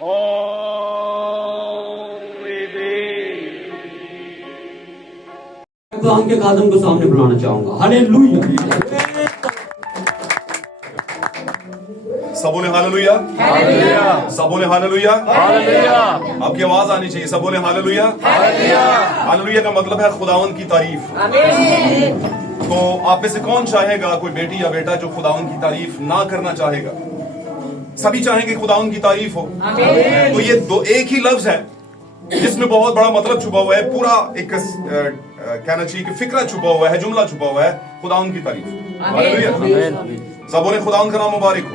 कलाम के खादम को सामने बुलाना चाहूंगा। हालेलुया। सब बोले हालेलुया। सब बोले हालेलुया। आपकी आवाज आनी चाहिए। सब बोले हालेलुया। हालेलुया का मतलब है खुदावंद की तारीफ। तो आप में से कौन चाहेगा, कोई बेटी या बेटा जो खुदावंद की तारीफ ना करना चाहेगा? सभी चाहेंगे खुदावंद की तारीफ हो। तो ये दो एक ही लफ्ज है जिसमें बहुत बड़ा मतलब छुपा हुआ है, पूरा एक कहना चाहिए कि फिक्रा छुपा हुआ है, जुमला छुपा हुआ है, खुदावंद की तारीफ। हालेलुया। सब बोले खुदावंद का नाम मुबारक हो।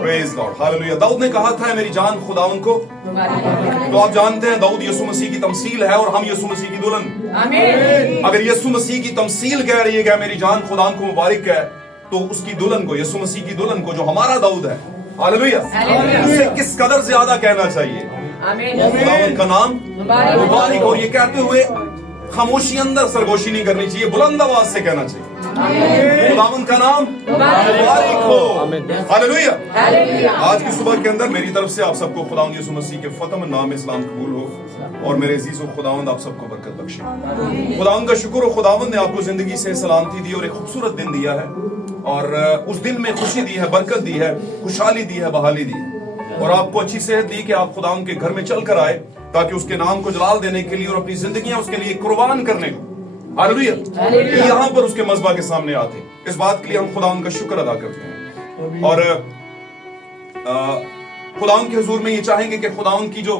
Praise Lord. हालेलुया। दाऊद ने कहा था मेरी जान खुदावंद को। तो आप जानते हैं दाऊद यीशु मसीह की तमसील है और हम यीशु मसीह की दुल्हन। अगर यीशु मसीह की तमसील कह रही है कि मेरी जान खुदावंद को मुबारक है, तो उसकी दुल्हन को, यीशु मसीह की दुल्हन को, जो हमारा दाऊद है, हालेलुया, उसे किस कदर ज्यादा कहना चाहिए खुदावंद का नाम मुबारक। और ये कहते हुए खामोशी अंदर सरगोशी नहीं करनी चाहिए, बुलंद आवाज से कहना चाहिए खुदावंद का नाम मुबारक हो। हालेलुया। आज की सुबह के अंदर मेरी तरफ से आप सबको खुदावंद यीशु मसीह के फतम नाम इस्लाम कबूल हो और मेरे अजीजों खुदावंद आप सबको बरकत बख्शे। खुदावंद का शुक्र हो, खुदावंद ने आपको जिंदगी से सलामती दी और एक खूबसूरत दिन दिया है और उस दिन में खुशी दी है, बरकत दी है, खुशहाली दी है, बहाली दी है और आपको अच्छी सेहत दी कि आप खुदावंद के घर में चल कर आए ताकि उसके नाम को जलाल देने के लिए और अपनी जिंदगियां उसके लिए कुर्बान करने को, हालेलुया, यहाँ पर उसके मज़बा के सामने आते। इस बात के लिए हम खुदावंद का शुक्र अदा करते हैं और खुदावंद के हुजूर में ये चाहेंगे कि खुदावंद की जो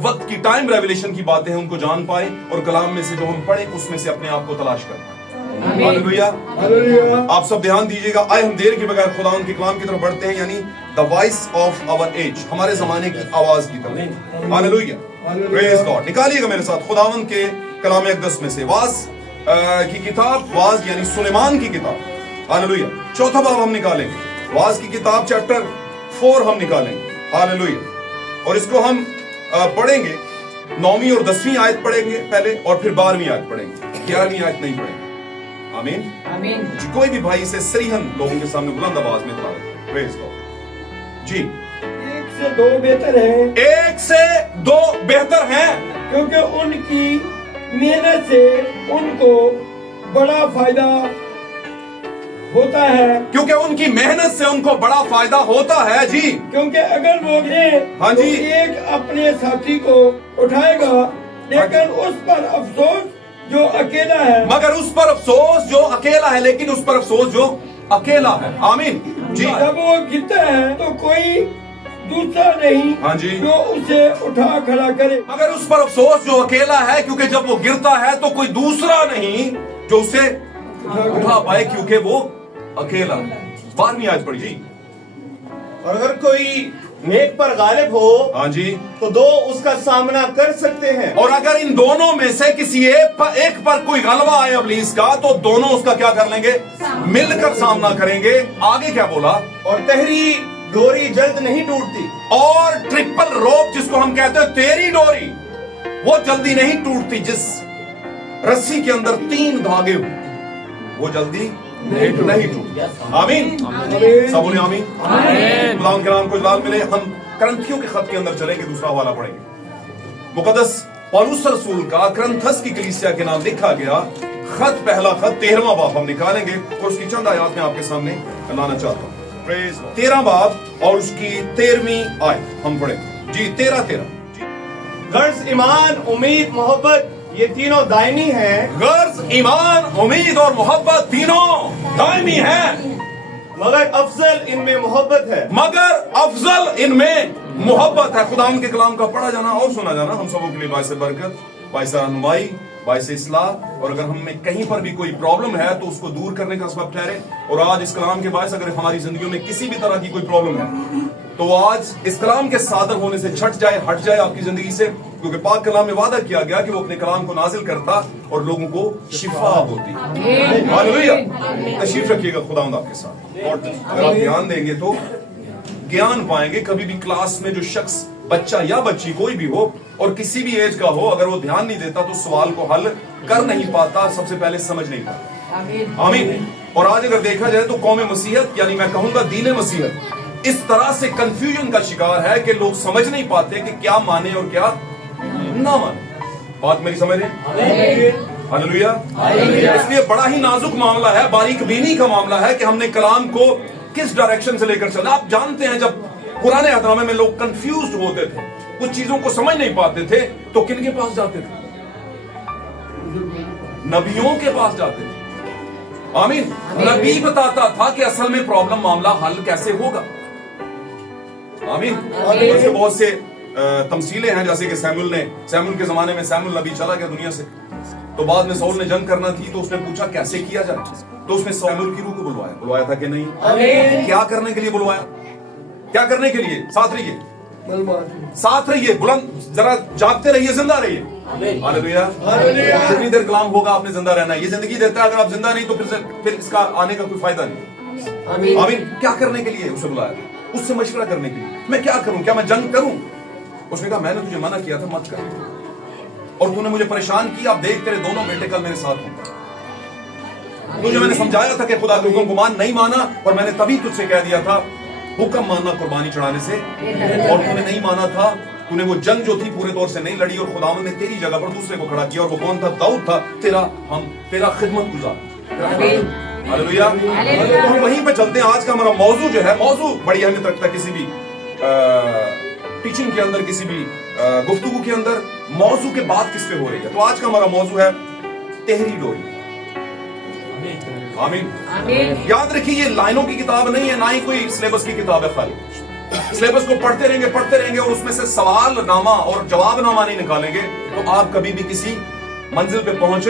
वक्त की टाइम रेवलेशन की बातें हैं उनको जान पाए और कलाम में से जो हम पढ़े उसमें से अपने आप को तलाश कर पाए। हालेलुया। आप सब ध्यान दीजिएगा। आए हम देर के बगैर खुदावंद के कलाम की तरफ बढ़ते हैं, यानी the voice of our age, हमारे जमाने की आवाज की तरफ। हालेलुया। Praise God. निकालिएगा मेरे साथ खुदावंद के कलाम अक़दस में से वाज की किताब, वाज यानी सुलेमान की किताब। हालेलुया। चौथा बाब हम निकालेंगे, वाज की किताब चैप्टर 4 हम निकालेंगे। हालेलुया। और इसको हम पढ़ेंगे, 9वीं और 10वीं आयत पढ़ेंगे पहले और फिर 12वीं आयत पढ़ेंगे, 11वीं आयत नहीं पढ़ेंगे। आमीन। आमीन। कोई भी भाई इसे सरीहन लोगों के सामने बुलंद आवाज में तिलावत करें। Praise God. जी। 1 से 2 बेहतर है, 1 से 2 बेहतर हैं, क्योंकि उनकी मेहनत से उनको बड़ा फायदा होता है। क्योंकि उनकी मेहनत से उनको बड़ा फायदा होता है। जी। क्योंकि अगर वो गिरे हाँ तो जी, एक अपने साथी को उठाएगा, लेकिन उस पर अफसोस जो अकेला है। मगर उस पर अफसोस जो अकेला है, लेकिन उस पर अफसोस जो अकेला है। आमीन। जी। जब वो गिरता है तो कोई दूसरा नहीं हाँ जी, जो उसे उठा खड़ा करे। मगर उस पर अफसोस जो अकेला है, क्योंकि जब वो गिरता है तो कोई दूसरा नहीं जो उसे उठा पाए, क्योंकि वो अकेला है। 12वीं आयत पढ़ी जी। और अगर कोई नेक पर गालिब हो, हाँ जी, तो 2 उसका सामना कर सकते हैं। और अगर इन दोनों में से किसी एक पर कोई गलबा आए इब्लीस का, तो दोनों उसका क्या कर लेंगे? मिलकर सामना करेंगे। आगे क्या बोला? और तहरी डोरी जल्द नहीं टूटती। और ट्रिपल रोप जिसको हम कहते हैं तेरी डोरी, वो जल्दी नहीं टूटती। जिस रस्सी के अंदर 3 धागे हो, वो जल्दी नहीं टूटती। आमीन। सब बोले आमीन। खुदावंद के नाम को जलाल मिले। हम करंथियों के खत के अंदर चलेंगे, दूसरा हवाला पढ़ेंगे। मुकद्दस पौलुस रसूल का करंथस की कलीसिया के नाम लिखा गया खत, पहला खत 13वां बाब हम निकालेंगे और उसकी चंद आयत में आपके सामने लाना चाहता हूँ। 13 बाब और उसकी 13वीं आयत हम पढ़ेंगे जी। 13 गर्ज, ईमान, उम्मीद, मोहब्बत, ये तीनों दायमी हैं। गर्ज, ईमान, उम्मीद और मोहब्बत तीनों दायमी हैं, मगर अफजल इनमें मोहब्बत है। मगर अफजल इनमें मोहब्बत है। खुदावंद के कलाम का पढ़ा जाना और सुना जाना हम सबों के लिए बाइस बरकत, बाइस रहनुमाई, बाइस इस्लाह, और अगर हमें कहीं पर भी कोई प्रॉब्लम है तो उसको दूर करने का सबब ठहरे। और आज इस कलाम के बायस अगर हमारी जिंदगियों में किसी भी तरह की कोई प्रॉब्लम है तो आज इस कलाम के सादर होने से छट जाए, हट जाए आपकी जिंदगी से, क्योंकि पाक कलाम में वादा किया गया कि वो अपने कलाम को नाजिल करता और लोगों को शिफा होती। हालेलुया। तशरीफ रखिएगा, खुदावंद आपके साथ। और अगर आप ध्यान देंगे तो ज्ञान पाएंगे। कभी भी क्लास में जो शख्स, बच्चा या बच्ची कोई भी हो और किसी भी एज का हो, अगर वो ध्यान नहीं देता तो सवाल को हल कर नहीं पाता, सबसे पहले समझ नहीं पाता। आमीन। और आज अगर देखा जाए तो कौम मसीहत, यानी मैं कहूंगा दीन मसीहत, इस तरह से कंफ्यूजन का शिकार है कि लोग समझ नहीं पाते कि क्या माने और क्या ना माने। बात मेरी समझ रहे हैं? हालेलुया। इसलिए बड़ा ही नाजुक मामला है, बारीक बीनी का मामला है कि हमने कलाम को किस डायरेक्शन से लेकर चलना। आप जानते हैं जब पुराने अहदनामे में लोग कंफ्यूज होते थे, कुछ चीजों को समझ नहीं पाते थे, तो किन के पास जाते थे? नबियों के पास जाते थे। आमीन। नबी बताता था कि असल में प्रॉब्लम मामला हल कैसे होगा। आमीन। ऐसे बहुत से तमसीलें हैं, जैसे कि सैमुल के जमाने में सैमुल नबी चला गया दुनिया से, तो बाद में साउल ने जंग करना थी, तो उसने पूछा कैसे किया जाए, तो उसने सैमुल की रूह को बुलवाया था कि नहीं? क्या करने के लिए बुलवाया? क्या करने के लिए? साथ रहिए, साथ रहिए, बुलंद जरा जागते रहिए, जिंदा रहिए। हालेलुया। जितनी देर कलाम होगा आपने जिंदा रहना है। ये जिंदगी देता है, अगर आप जिंदा नहीं तो फिर इसका आने का कोई फायदा नहीं। आमीन। क्या करने के लिए उसे बुलाया? उससे मशवरा करने के लिए, मैं क्या करूं, क्या मैं जंग करूं? उसने कहा मैंने तुझे मना किया था मत कर, और तूने मुझे परेशान किया, अब देख तेरे दोनों बेटे कल मेरे साथ होंगे। तुझे मैंने समझाया था कि खुदा के हुक्म को मान, नहीं माना, और मैंने तभी तुझसे कह दिया था हुक्म मानना कुर्बानी चढ़ाने से, और तूने नहीं माना था। तूने वो जंग जो थी पूरे तौर से नहीं लड़ी, और खुदावंद ने तेरी जगह पर दूसरे को खड़ा किया, और वो कौन था? दाऊद था, तेरा खिदमत गुजार। हालेलुया। तो हम वहीं पे चलते हैं। आज का हमारा मौजू जो है, मौजू बड़ी अहमियत रखता है किसी भी टीचिंग के अंदर, किसी भी गुफ्तगू के अंदर। मौजू के बाद किस पे हो रही है? तो आज का हमारा मौजू है तेहरी डोरी। आमीन। याद रखिए, ये लाइनों की किताब नहीं है, ना ही कोई सिलेबस की किताब है। खाली सिलेबस को पढ़ते रहेंगे और उसमें से सवाल नामा और जवाब नामा नहीं निकालेंगे तो आप कभी भी किसी मंजिल पे पहुंच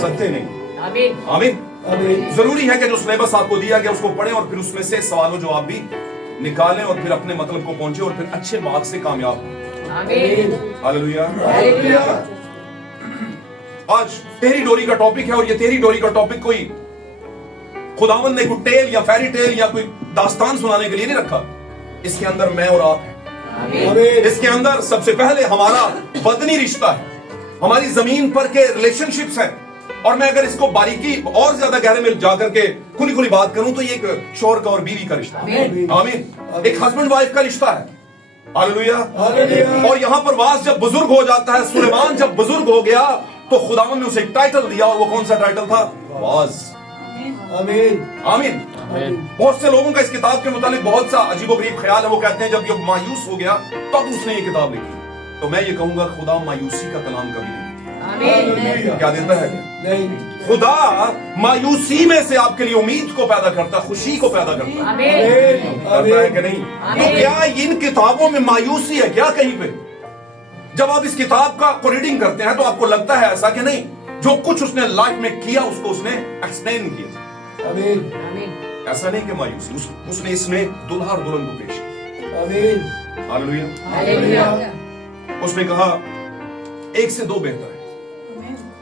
सकते नहीं। आमीन। जरूरी है कि जो सिलेबस आपको दिया गया उसको पढ़ें और फिर उसमें से सवालों जवाब भी निकालें और फिर अपने मतलब को पहुंचे और फिर अच्छे मार्क्स से कामयाब हो। हालेलुया। आज तेरी डोरी का टॉपिक है, और ये तेरी डोरी का टॉपिक कोई खुदावंद ने कोई टेल या फेरी टेल या कोई दास्तान सुनाने के लिए नहीं रखा। इसके अंदर मैं और आप हैं। इसके अंदर सबसे पहले हमारा बदनी रिश्ता है, हमारी जमीन पर के रिलेशनशिप्स हैं। और मैं अगर इसको बारीकी और ज्यादा गहरे में जाकर के खुली खुली बात करूं तो ये एक शौहर का और बीवी का रिश्ता है। आमीन। एक हस्बैंड वाइफ का रिश्ता है। हालेलुया। और यहां पर वास जब बुजुर्ग हो जाता है, सुलेमान जब बुजुर्ग हो गया तो खुदावंद ने उसे एक टाइटल दिया, और वो कौन सा टाइटल था? वाज। आमीन। बहुत से लोगों का इस किताब के मुतालिक बहुत सा अजीबोगरीब ख्याल है। वो कहते हैं जब ये मायूस हो गया तब उसने ये किताब लिखी। तो मैं ये कहूंगा खुदा मायूसी का कलाम कभी नहीं क्या देता है? नहीं। खुदा मायूसी में से आपके लिए उम्मीद को पैदा करता, खुशी को पैदा करता है कि नहीं? तो क्या इन किताबों में मायूसी है क्या कहीं पे? जब आप इस किताब का को रीडिंग करते हैं तो आपको लगता है ऐसा कि नहीं, जो कुछ उसने लाइफ में किया उसको उसने एक्सप्लेन किया। ऐसा नहीं कि मायूसी, उसने इसमें दुल्हा और दुल्हन को पेश किया। हालेलुया। उसने कहा एक से दो बेहतर है।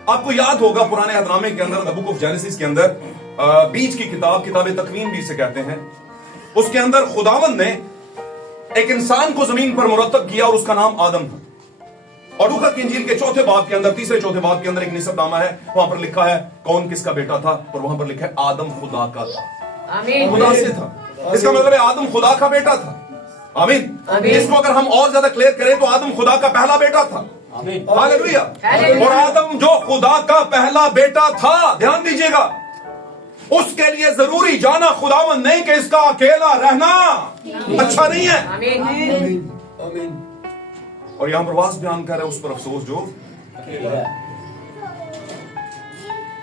आपको याद होगा पुराने अहदनामे के अंदर, द बुक ऑफ जेनेसिस के अंदर, बीज की किताब, किताब तकवीन भी इसे कहते हैं, उसके अंदर खुदावंद ने एक इंसान को जमीन पर मुरतब किया और उसका नाम आदम था। और लूका की इंजील के चौथे बाब के अंदर, तीसरे चौथे बाब के अंदर एक निसबनामा है, वहां पर लिखा है कौन किसका बेटा था, और वहां पर लिखा है आदम खुदा का था। खुदा से था। इसका मतलब है आदम खुदा का बेटा था। आमीन। इसको अगर हम और ज्यादा क्लियर करें तो आदम खुदा का पहला बेटा था। हालेलुया। और आदम जो खुदा का पहला बेटा था, ध्यान दीजिएगा, उसके लिए जरूरी जाना खुदावंद नहीं कि इसका अकेला रहना अच्छा नहीं है। आमीन। और यहां पर वास बयान कर रहा है उस पर अफसोस जो अकेला है।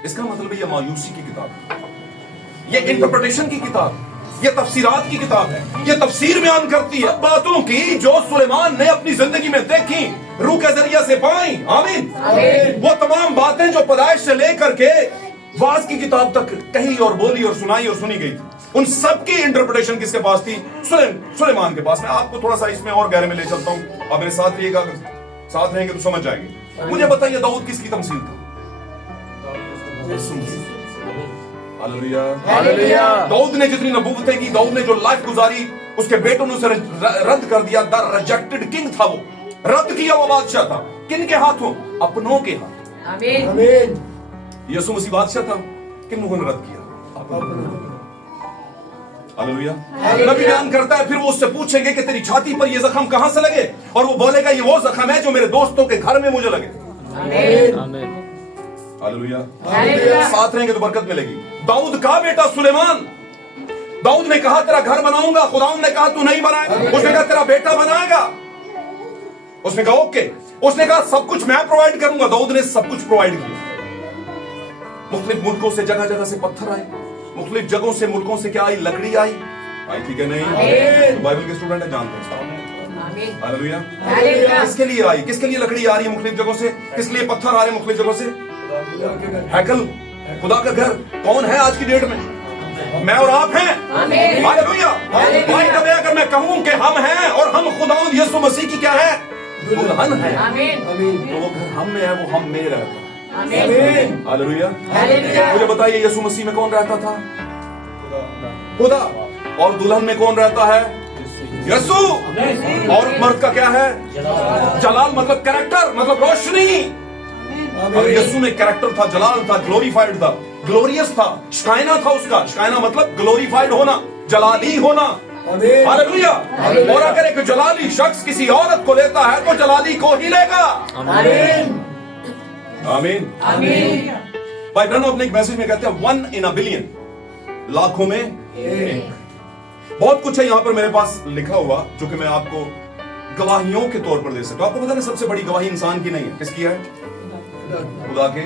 इसका मतलब ये मायूसी की किताब है, ये इंटरप्रिटेशन की किताब, ये तफसीरात की किताब है, ये तफसीर बयान करती है बातों की जो सुलेमान ने अपनी जिंदगी में देखी, रूह के जरिए से पाई। आमीन। वो तमाम बातें जो पैदाइश से लेकर के वाज की किताब तक कही और बोली और सुनाई और सुनी गई थी, उन सब की इंटरप्रिटेशन किसके पास थी? सुलेमान के पास। मैं आपको थोड़ा सा इसमें और गहरे में ले चलता हूं, आप मेरे साथ रहिएगा, साथ रहेंगे तो समझ जाएंगे। मुझे बताइए दाऊद किसकी तमसील था? हालेलुया। दाऊद ने जितनी नबूवतें की, दाऊद ने जो लाइफ गुजारी, उसके बेटों ने उसे रद्द कर दिया। द रिजेक्टेड किंग था वो, रद्द किया वो बादशाह था। किन के हाथों? अपनों के हाथ। आमीन। यीशु मसीह बादशाह था, किन लोगों ने रद्द किया? हालेलुया। नबी बयान करता है, फिर वो उससे पूछेंगे कि तेरी छाती पर ये जख्म कहां से लगे, और वो बोलेगा ये वो जख्म है जो मेरे दोस्तों के घर में मुझे लगे। हालेलुया। साथ रहेंगे तो बरकत मिलेगी। दाऊद का बेटा सुलेमान, दाऊद ने कहा तेरा घर बनाऊंगा, खुदावंद ने कहा तू नहीं बनाएगा, उसने कहा तेरा बेटा बनाएगा, उसने कहा ओके, उसने कहा सब कुछ मैं प्रोवाइड करूंगा। दाऊद ने सब कुछ प्रोवाइड किया। मुख्तलिफ मुल्कों से जगह जगह से पत्थर आए, मुख्तलिफ जगहों से मुल्कों से क्या आई, लकड़ी आई थी कि नहीं? तो बाइबल के स्टूडेंट है, जानते हैं। हालेलुया। किसके लिए आई, किसके लिए लकड़ी आ रही है मुख्तलिफ जगहों से, किस लिए पत्थर आ रहे हैं मुख्तलिफ जगहों से? हैकल, खुदा का घर कौन है आज की डेट में? मैं और आप हैं। हालेलुया। भाई तब अगर मैं कहूं कि हम हैं और हम खुदावंद यीशु मसीह की क्या है, दुल्हन है, तो वो घर हम में है, वो हम में रहता है। हालेलुया। मुझे बताइए यीशु मसीह में कौन रहता था? खुदा। और दुल्हन में कौन रहता है? यीशु। और मर्द का क्या है? जलाल, मतलब कैरेक्टर, मतलब रोशनी। अगर यीशु में कैरेक्टर था, जलाल था, ग्लोरीफाइड था, ग्लोरियस था, शकायना था उसका, शकायना मतलब ग्लोरीफाइड होना, जलाली होना। हालेलुया। और अगर एक जलाली शख्स किसी औरत को लेता है तो जलाली को ही लेगा। आमीन। भाई ब्रैनम अपने एक मैसेज में कहते हैं 1 in a billion, लाखों में एक। बहुत कुछ है यहां पर मेरे पास लिखा हुआ जो कि मैं आपको गवाहियों के तौर पर दे सकता हूं। आपको पता है सबसे बड़ी गवाही इंसान की नहीं है, किसकी है? खुदा के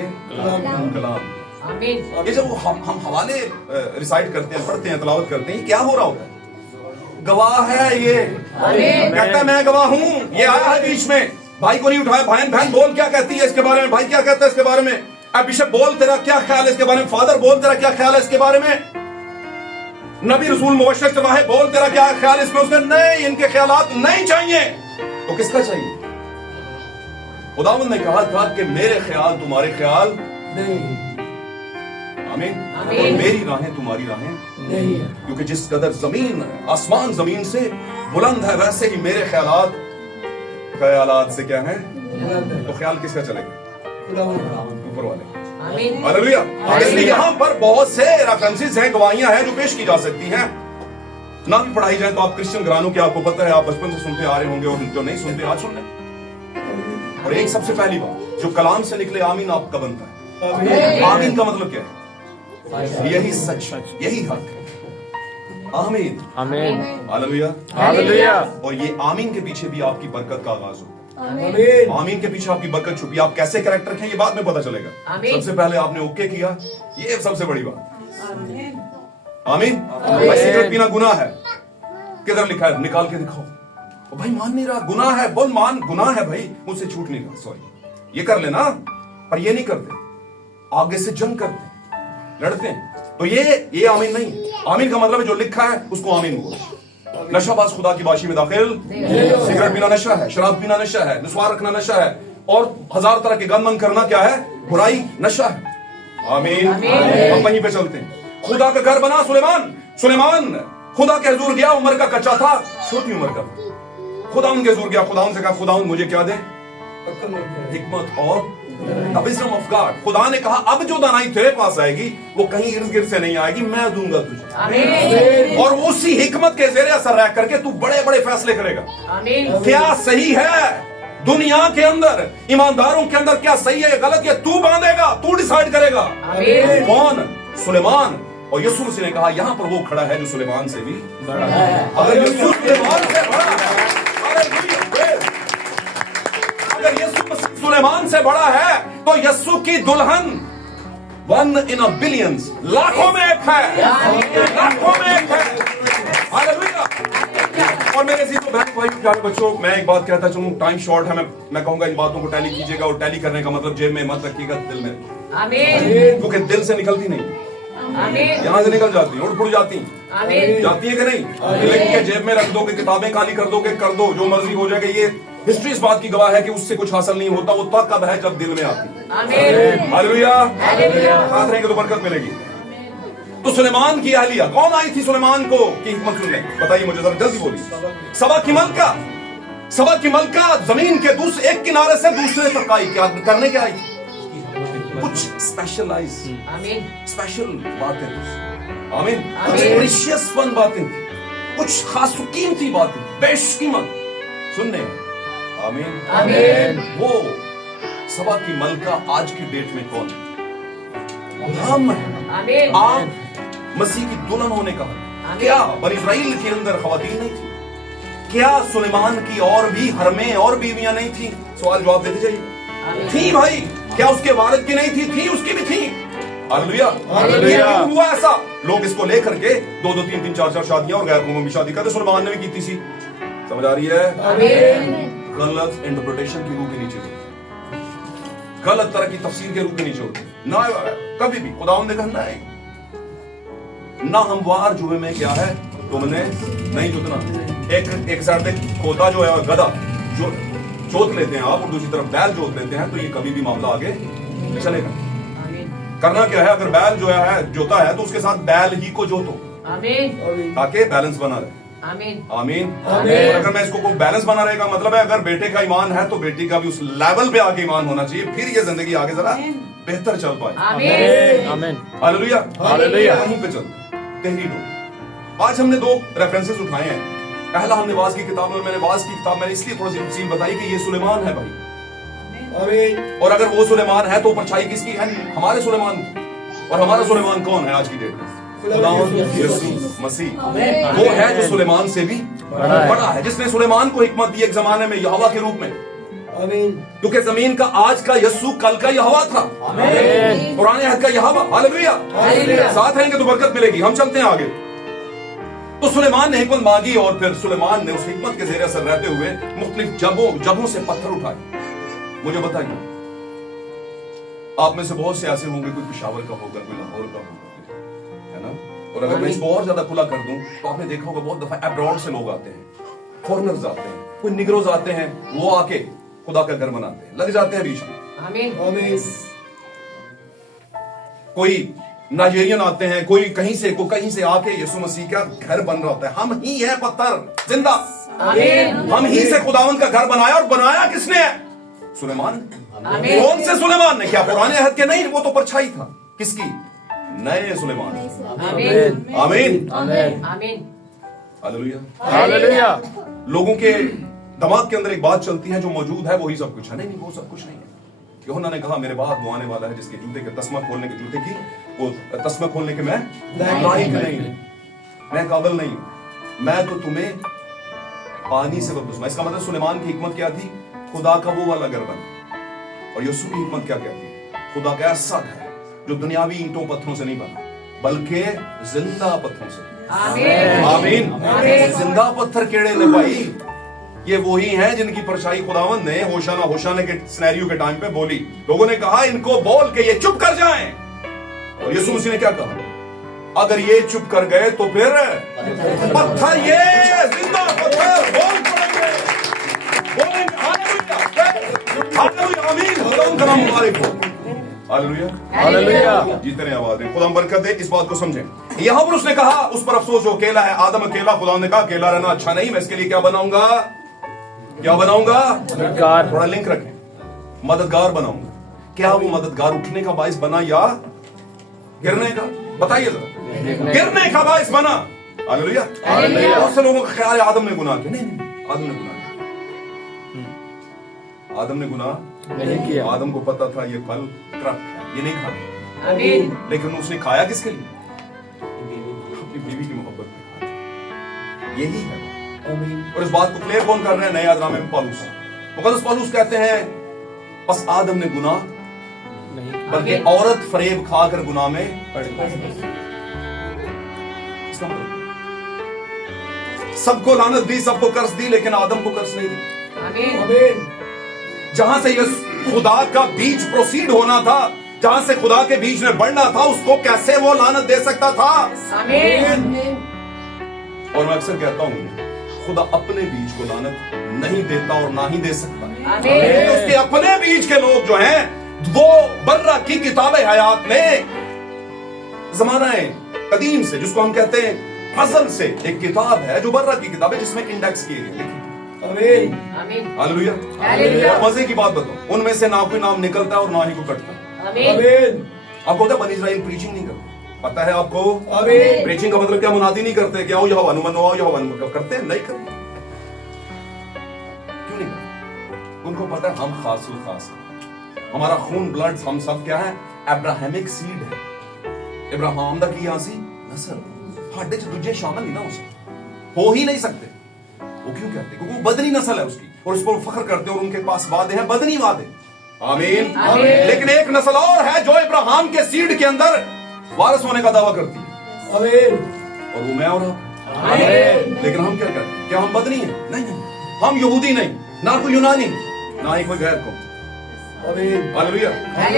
कलाम। ये जब हम हवाले रिसाइट करते हैं, पढ़ते हैं, तलावत करते हैं, क्या हो रहा होता है? गवाह है ये, कहता है मैं गवाह हूं। ये आया है बीच में, भाई को नहीं उठाया, बहन बोल क्या कहती है इसके बारे में, भाई क्या कहता है इसके बारे में, बिशप बोल तेरा क्या ख्याल है इसके बारे में, फादर बोल तेरा क्या ख्याल है इसके बारे में, नबी रसूल मुबश्शिर चवाहे बोल तेरा क्या ख्याल है इसमें। उसने नहीं, इनके ख्यालात नहीं चाहिए, तो किसका चाहिए? खुदावंद ने कहा था कि मेरे ख्याल तुम्हारे ख्याल नहीं। आमीन। और मेरी राहें तुम्हारी राहें नहीं, क्योंकि जिस कदर जमीन आसमान जमीन से बुलंद है, वैसे ही मेरे ख्यालात से क्या है? तो ख्याल किसका चलेगा? ऊपर वाले। हालेलुया। इसलिए यहाँ पर बहुत से रेफरेंसेस हैं, गवाहियां हैं जो पेश की जा सकती हैं। ना भी पढ़ाई जाए तो आप क्रिश्चियन घरानों के, आपको पता है, आप बचपन से सुनते आ रहे होंगे, और जो नहीं सुनते आज सुन लें। और एक सबसे पहली बात, जो कलाम से निकले आमीन आपका बनता है। आमीन का मतलब क्या है? यही सच, यही हक है। आमीन। हालेलुया। और ये आमीन के पीछे भी आपकी बरकत का आगाज हो। आमीन के पीछे आपकी बरकत छुपी। आप कैसे कैरेक्टर हैं ये बाद में पता चलेगा। सबसे पहले आपने ओके किया, ये सबसे बड़ी बात। आमीन। भाई सिगरेट पीना गुनाह है, किधर लिखा है? निकाल के दिखाओ। भाई मान नहीं रहा, गुनाह है, बोल मान, गुनाह है भाई, मुझसे छूट नहीं रहा, सॉरी। ये कर लेना, पर ये नहीं करते, आगे से जंग करते, लड़ते हैं, तो ये आमीन नहीं है। आमीन का मतलब है जो लिखा है उसको आमीन बोल। नशाबाज खुदा की बाशी में दाखिल, सिगरेट पीना नशा है, शराब पीना नशा है, निस्वार रखना नशा है, और 1000 तरह के गंदमन करना क्या है? बुराई, नशा है। आमीन। हम वहीं पे चलते हैं। खुदा का घर बना सुलेमान खुदा के हुजूर गया, उम्र का कच्चा था, छोटी उम्र का। खुदा उनके हुजूर गया, खुदा उनसे कहा खुदा मुझे क्या दे? हिकमत और विज़डम ऑफ गॉड। खुदा ने कहा अब जो दानाई तेरे पास आएगी वो कहीं इर्द गिर्द से नहीं आएगी, मैं दूंगा तुझे। और उसी हिकमत के ज़ेरे असर रह करके तू बड़े बड़े फैसले करेगा। क्या सही है दुनिया के अंदर, ईमानदारों के अंदर क्या सही है गलत, ये तू बांधेगा, तू डिसाइड करेगा। कौन? सुलेमान। और यीशु मसीह ने कहा यहां पर वो खड़ा है जो सुलेमान से भी बड़ा है। अगर यीशु सुलेमान से बड़ा है, अगर यीशु मसीह सुलेमान से बड़ा है, तो यीशु की दुल्हन 1 in a billion, लाखों में एक है, लाखों में एक है। हालेलुया। और मेरे जीतो बहन भाई प्यारे बच्चों, मैं एक बात कहता चलूं, टाइम शॉर्ट है, मैं कहूंगा इन बातों को टैली कीजिएगा, और टैली करने का मतलब जेब में मत रखिएगा, दिल में। आमीन। क्योंकि दिल से निकलती नहीं, यहां से निकल जाती, उड़ फुड़ जाती, जाती है कि नहीं? लेकिन के जेब में रख दोगे, किताबें काली कर दोगे, कर दो, जो मर्जी हो जाएगा। ये हिस्ट्री इस बात की गवाह है कि उससे कुछ हासिल नहीं होता, वो तब है जब दिल में आती। हालेलुया। हाथ रहेंगे तो बरकत मिलेगी। तो सुलेमान की अहलिया कौन आई थी सुलेमान को की हिकमत सुनने? बताइए मुझे जरा, जल्दी बोलिए। सबा की मलका जमीन के एक किनारे से दूसरे तक आई, क्या करने क्या आई? कुछ स्पेशल बात है। आमीन। कुछ प्रीशियस फन बातें थी, कुछ खास कीमती बातें, बेशकीमत सुनने। आमीन आमीन। वो सभा की मलका आज की डेट में कौन है? हम हैं। आप मसीह की दुल्हन होने का हक। क्या बनी इस्राइल के अंदर खवातीन नहीं थी? क्या सुलेमान की और भी हरमें और बीवियां नहीं थी? सवाल जवाब देते जाइए। थी भाई। क्या उसके वारिद की नहीं थी? उसकी भी थी। Hallelujah hallelujah. क्यों हुआ ऐसा? लोग इसको लेकर के 2-2, 3-3, 4-4 शादियां और गैर कौमों में शादी करते। सुलेमान ने भी की थी सी। समझ आ रही है? गलत इंटरप्रिटेशन के रूप में नीचे होती, गलत तरह की तफसीर के रूप में नीचे होती ना। कभी भी खुदावंद ने कहा नहीं, ना हमवार जुए में क्या है तुमने नहीं जुतना। एक साइड पे खोता जो है गधा जो जोत लेते हैं आप, और दूसरी तरफ बैल जोत लेते हैं, तो ये कभी भी मामला आगे चलेगा। करना क्या है? अगर बैल जो है जोता है तो उसके साथ बैल ही को जोतो, ताकि बैलेंस बना रहे। आमीन आमीन। और अगर मैं इसको बैलेंस बना रहेगा, मतलब है अगर बेटे का ईमान है तो बेटी का भी उस लेवल पे आगे ईमान होना चाहिए, फिर ये जिंदगी आगे जरा बेहतर चल पाए। आमीन हालेलुया हालेलुया। वहीं पे चलते तहरीर। आज हमने 2 रेफरेंसेस उठाए हैं। पहला हमने वाज की किताब में, मैंने वाज की किताब मैंने इसलिए थोड़ी सी तफसील बताई कि ये सुलेमान है भाई। और अगर वो सुलेमान है तो परछाई किसकी है? हमारे सुलेमान की। और हमारा सुलेमान कौन है आज की डेट में? यीशु मसीह। वो है जो सुलेमान से भी बड़ा है, जिसने सुलेमान को हिकमत दी एक जमाने में यहोवा के रूप में। क्योंकि जमीन का आज का यीशु कल का यहोवा था, पुराने हद का यहोवा। हालेलुया। साथ रहेंगे तो बरकत मिलेगी। हम चलते हैं आगे। तो सुलेमान ने हिकमत मांगी और फिर सुलेमान ने उस हिकमत के ज़ेरे असर रहते हुए मुख्तलिफ जगहों से पत्थर उठाए। मुझे बताइए, आप में से बहुत से ऐसे होंगे, कोई पेशावर का होगा, कोई लाहौर का होगा, है ना? और अगर मैं इसको और ज्यादा खुला कर दूं तो आपने देखा होगा बहुत दफा अब्रॉड से लोग आते हैं, फॉरेनर्स आते हैं, कोई निगरोज आते हैं, वो आके खुदा का घर बनाते हैं, लग जाते हैं बीच में। आमीन। कोई नाइजीरियन आते हैं, कोई कहीं से आके यीशु मसीह का घर बन रहा होता है। हम ही है पत्थर जिंदा। आमीन। हम ही से खुदावंद का घर बनाया, और बनाया किसने है? सुलेमान। कौन से सुलेमान ने? क्या पुराने अहद के? नहीं, वो तो परछाई था। किसकी? नए सुलेमान। आमीन आमीन आमीन हालेलुया हालेलुया। लोगों के दिमाग के अंदर एक बात चलती है, जो मौजूद है वही सब कुछ है। नहीं, वो सब कुछ नहीं है। यूहन्ना ने कहा मेरे बाद वो आने वाला है जिसके जूते के तस्मा खोलने के जूते की वो तस्मा खोलने के मैं लायक नहीं, मैं काबिल नहीं हूं। मैं तो तुम्हें पानी से बपतिस्मा। इसका मतलब सुलेमान की हिकमत क्या थी? खुदा का वो वाला घर बना। और यीशु की हिकमत क्या कहती है? खुदा का ऐसा घर जो दुनियावी ईंटों पत्थरों से नहीं बना, बल्कि जिंदा पत्थरों से। आमीन आमीन। जिंदा पत्थर केड़े ने भाई? ये वही हैं जिनकी परछाई खुदावंद ने होशाना के सिनेरियो के टाइम पे बोली। लोगों ने कहा इनको बोल के ये चुप कर जाएं, और यीशु मसीह ने क्या कहा? अगर ये चुप कर गए तो फिर पत्थर, ये जिंदा पत्थर बोल पड़ेंगे, बोलेंगे हालेलुया आमीन। खुदा का नाम मुबारक हो। Hallelujah hallelujah. जीतने आवाज दें। खुदा बरकत दे। इस बात को समझें। यहां पर उसने कहा उस पर अफसोस जो अकेला है। आदम अकेला, खुदा ने कहा अकेला रहना अच्छा नहीं, मैं इसके लिए क्या बनाऊंगा? क्या बनाऊंगा? थोड़ा लिंक रखें, मददगार बनाऊंगा। क्या वो मददगार उठने का बाइस बना या गिरने का? बताइए जरा। गिरने का बाइस बना। Hallelujah hallelujah. बहुत से लोगों का ख्याल है आदम ने गुनाह किया। नहीं, आदम ने गुनाह किया। आदम ने गुनाह नहीं किया। आदम को पता था ये फल करप्ट है, ये नहीं खाना। आमीन। लेकिन उसने खाया किसके लिए? अपनी बीवी की मोहब्बत में खाया। यही है। आमीन। और इस बात को क्लियर कौन कर रहे हैं? नए आदनामे में पौलुस। मुकद्दस पौलुस कहते हैं बस आदम ने गुनाह नहीं, बल्कि औरत फरेब खाकर गुनाह में पड़ गई। सबको लानत दी, सबको कर्ज दी, लेकिन आदम को कर्ज नहीं दी। आमीन। जहां से खुदा का बीज प्रोसीड होना था, जहां से खुदा के बीज में बढ़ना था, उसको कैसे वो लानत दे सकता था? आमीन। और मैं अक्सर कहता हूं खुदा अपने बीज को लानत नहीं देता और ना ही दे सकता। आमीन। उसके अपने बीज के लोग जो हैं वो बर्रा की किताबे हयात में जमाना कदीम से, जिसको हम कहते हैं अज़ल से, एक किताब है जो बर्रा की किताब है जिसमें इंडेक्स किए गए। आमीन आमीन हालेलुया हालेलुया। मजे की बात बताओ, उनमें से ना कोई नाम निकलता है और ना ही कोई कटता है। आमीन। आपको पता है बनी इस्राइल प्रीचिंग नहीं करते, पता है आपको? आमीन। प्रीचिंग का मतलब क्या? मुनादी नहीं करते कि आओ यहोवा मनो, आओ यहोवा मनो, करते हैं? नहीं करते। क्यों नहीं करते? उनको पता है हम खासुल खास हैं। हमारा खून ब्लड हम सब क्या है? अब्राहमिक सीड है। इब्राहिम दा की आसी नस्ल हाडे च दूजे शामिल नहीं ना हो सकते, हो ही नहीं सकते। वो क्यों कहते? क्योंकि वो बदनी नस्ल है उसकी, और उस पर फख्र करते हैं, और उनके पास वादे हैं बदनी वादे। आमीन। लेकिन एक नस्ल और है जो इब्राहिम के सीड के अंदर वारिस होने का दावा करती है। आमीन। और वो मैं और आप। लेकिन हम क्या करते हैं? क्या हम बदनी हैं? नहीं, हम यहूदी नहीं, ना कोई यूनानी, ना ही कोई गैर कौम। हालेलुया।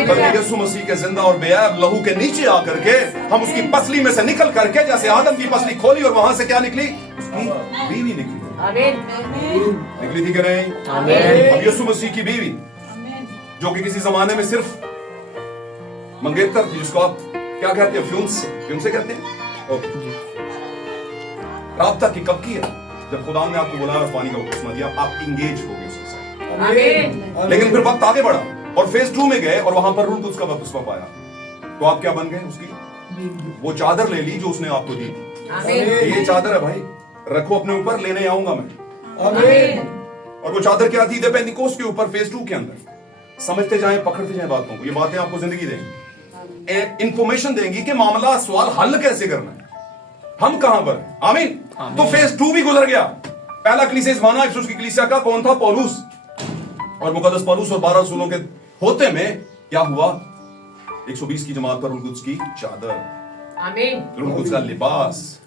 बल्कि यीशु मसीह के जिंदा और बेऐब लहू के नीचे आकर के हम उसकी पसली में से निकल करके, जैसे आदम की पसली खोली और वहां से क्या निकली? उसकी बीवी निकली। निकली थी कि नहीं? अब यीशु मसीह की बीवी, जो कि किसी जमाने में सिर्फ मंगेतर थी, जिसको आप क्या कहते हैं? फ्यूंसे कहते हैं। ओके। राब्ता की कब की है? जब खुदा ने आपको बुलाया और पानी का बपतिस्मा दिया, आप इंगेज हो गए उसके साथ। लेकिन फिर वक्त आगे बढ़ा और फेज 2 में गए और वहां पर रूह कुद्स का बपतिस्मा पाया, तो आप क्या बन गए? उसकी वो चादर ले ली जो उसने आपको दी थी। ये चादर है भाई, रखो अपने ऊपर, लेने आऊंगा मैं। और वो चादर क्या थी? पेंटिकोस्ट के ऊपर फेज 2 के अंदर। समझते जाएं, पकड़ते जाएं बातों को। ये बातें आपको जिंदगी देंगी, एक इंफॉर्मेशन देंगी कि मामला सवाल हल कैसे करना है, हम कहां पर हैं। आमीन। तो फेज 2 भी गुजर गया। पहला कलीसिया माना इफिसुस की कलीसिया का कौन था? पौलुस। और मुकद्दस पौलुस और 12 रसूलों के होते में क्या हुआ? 120 की जमात पर रूह कुद्स की चादर, रूह कुद्स का लिबास,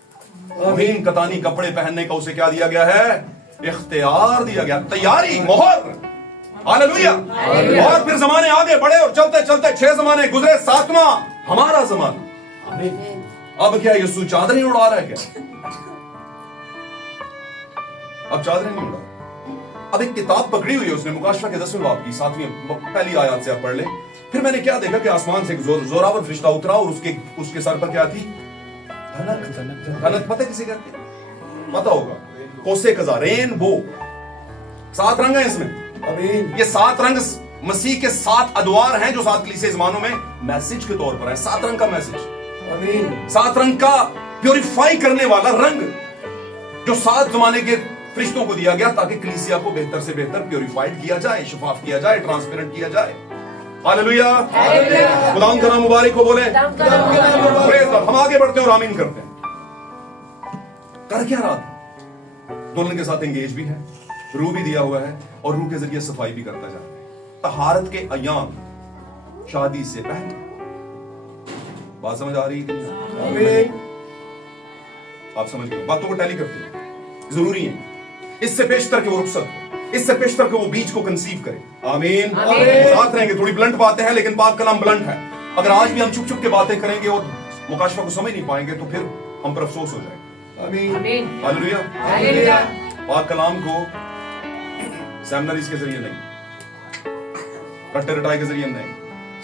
आमीन, कतानी कपड़े पहनने का उसे क्या दिया गया है? इख्तियार दिया गया, तैयारी, मोहर। हालेलुया। और फिर जमाने आगे बढ़े और चलते चलते 6 जमाने गुजरे, 7वां हमारा जमाना। अब क्या यीशु चादर नहीं उड़ा रहा है क्या? अब चादर नहीं उड़ा। अब एक किताब पकड़ी हुई है उसने, मुकाशफा के 10वें बाब की 7वीं पहली आयत से आप पढ़ ले। फिर मैंने क्या देखा कि आसमान से एक जोरावर फरिश्ता उतरा और उसके सर पर क्या थी? धनक। पता किसे कहते हैं? पता होगा, कोसे कजा, रेनबो। 7 रंग है इसमें। ये 7 रंग मसीह के 7 अदवार हैं जो 7 कलीसिया ज़मानों में मैसेज के तौर पर है। 7 रंग का मैसेज, 7 रंग का प्योरीफाई करने वाला रंग जो 7 जमाने के फरिश्तों को दिया गया, ताकि कलीसिया को बेहतर से बेहतर प्योरीफाइड किया जाए, शफाफ किया जाए, ट्रांसपेरेंट किया जाए। हालेलुया। खुदा का नाम मुबारक हो। बोले हम आगे बढ़ते हैं और आमीन करते हैं। कर क्या रहा था? दुल्हन के साथ एंगेज भी है, रूह भी दिया हुआ है, और रूह के जरिए सफाई भी करता जाता है। तहारत के अयाम शादी से पहले। बात समझ आ रही है? आप समझ गए? बातों को टैली करते हैं, जरूरी है। इससे पेशतर के वो रुखसत, इससे पेशतर के वो बीज को कंसीव करे। आमीन। साथ रहेंगे। थोड़ी ब्लंट बातें हैं, लेकिन पाक कलाम ब्लंट है। अगर आज भी हम चुप चुप के बातें करेंगे और मुकाशफा को समझ नहीं पाएंगे, तो फिर हम पर अफसोस हो जाएगा। आमीन। हालेलुया। पाक कलाम को सेमिनारीज के जरिए नहीं, रट्टे रटाई के जरिए नहीं,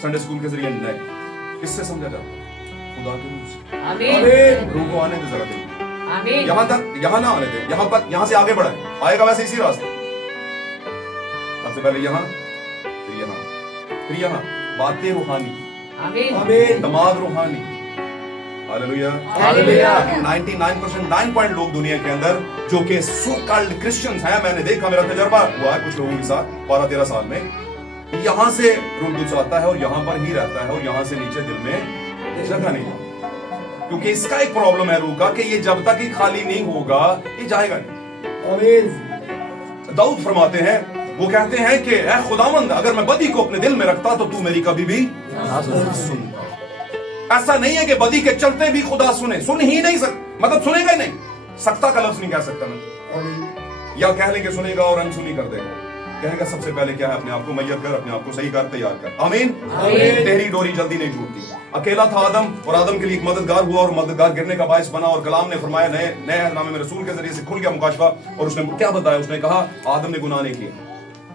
संडे स्कूल के जरिए नहीं, किससे समझा जाता है? खुदा के रूह से। आमीन। रूह को आने दे जरा दिल। आमीन। यहां तक, यहां ना आने दे, यहां से आगे बढ़े, आएगा वैसे इसी रास्ते। सबसे पहले यहां, फिर यहां बातें रूहानी, आमीन, दिमाग रूहानी। हालेलुया। 99% 9 पॉइंट लोग दुनिया के अंदर जो कि सो कॉल्ड क्रिश्चियंस हैं, मैंने देखा, मेरा तजर्बा हुआ है कुछ लोगों के साथ 12-13 साल में, यहां से रूह कुद्स आता है और यहां पर ही रहता है, और यहां से नीचे दिल में जगह नहीं है। क्योंकि इसका एक प्रॉब्लम है रूह का, कि ये जब तक ही खाली नहीं होगा, ये जाएगा नहीं। दाऊद फरमाते हैं, वो कहते हैं कि ऐ खुदावंद, अगर मैं बदी को अपने दिल में रखता तो तू मेरी कभी भी सुनता। ऐसा नहीं है कि बदी के चलते भी खुदा सुन ही नहीं सकता, मतलब सुनेगा ही नहीं, सकता का लफ्ज नहीं कह सकता मैं, या कह लेंगे सुनेगा और अनसुनी कर देगा। कहेगा सबसे पहले क्या है? अपने आप को मैयर कर, अपने आप को सही कर, तैयार कर। आमीन। तेरी डोरी जल्दी नहीं टूटती। अकेला था आदम, और आदम के लिए एक मददगार हुआ, और मददगार गिरने का बायस बना, और कलाम ने फरमाया, नए नामे में रसूल के जरिए से खुल गया मुकाशफा, और उसने क्या बताया? उसने कहा आदम ने गुनाह नहीं किया।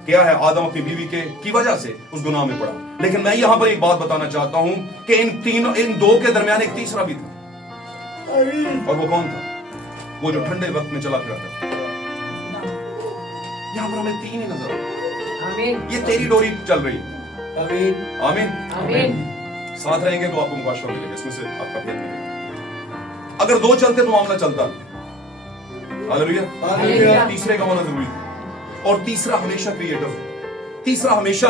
क्या है? आदम अपनी बीवी की वजह से उस गुनाह में पड़ा। लेकिन मैं यहां पर एक बात बताना चाहता हूं कि इन दो के दरमियान एक तीसरा भी था, और वो कौन था? वो जो ठंडे वक्त में चला फिरा था। यहां पर हमें 3 ही नजर आते। ये तेरी डोरी चल रही है। आमीन। साथ रहेंगे तो आपको मुबाशरा मिलेगा, इसमें से आपका भेद मिलेगा। अगर दो चलते तो मामला चलता। हालेलुया। तीसरे का होना जरूरी है। और तीसरा हमेशा क्रिएटर, तीसरा हमेशा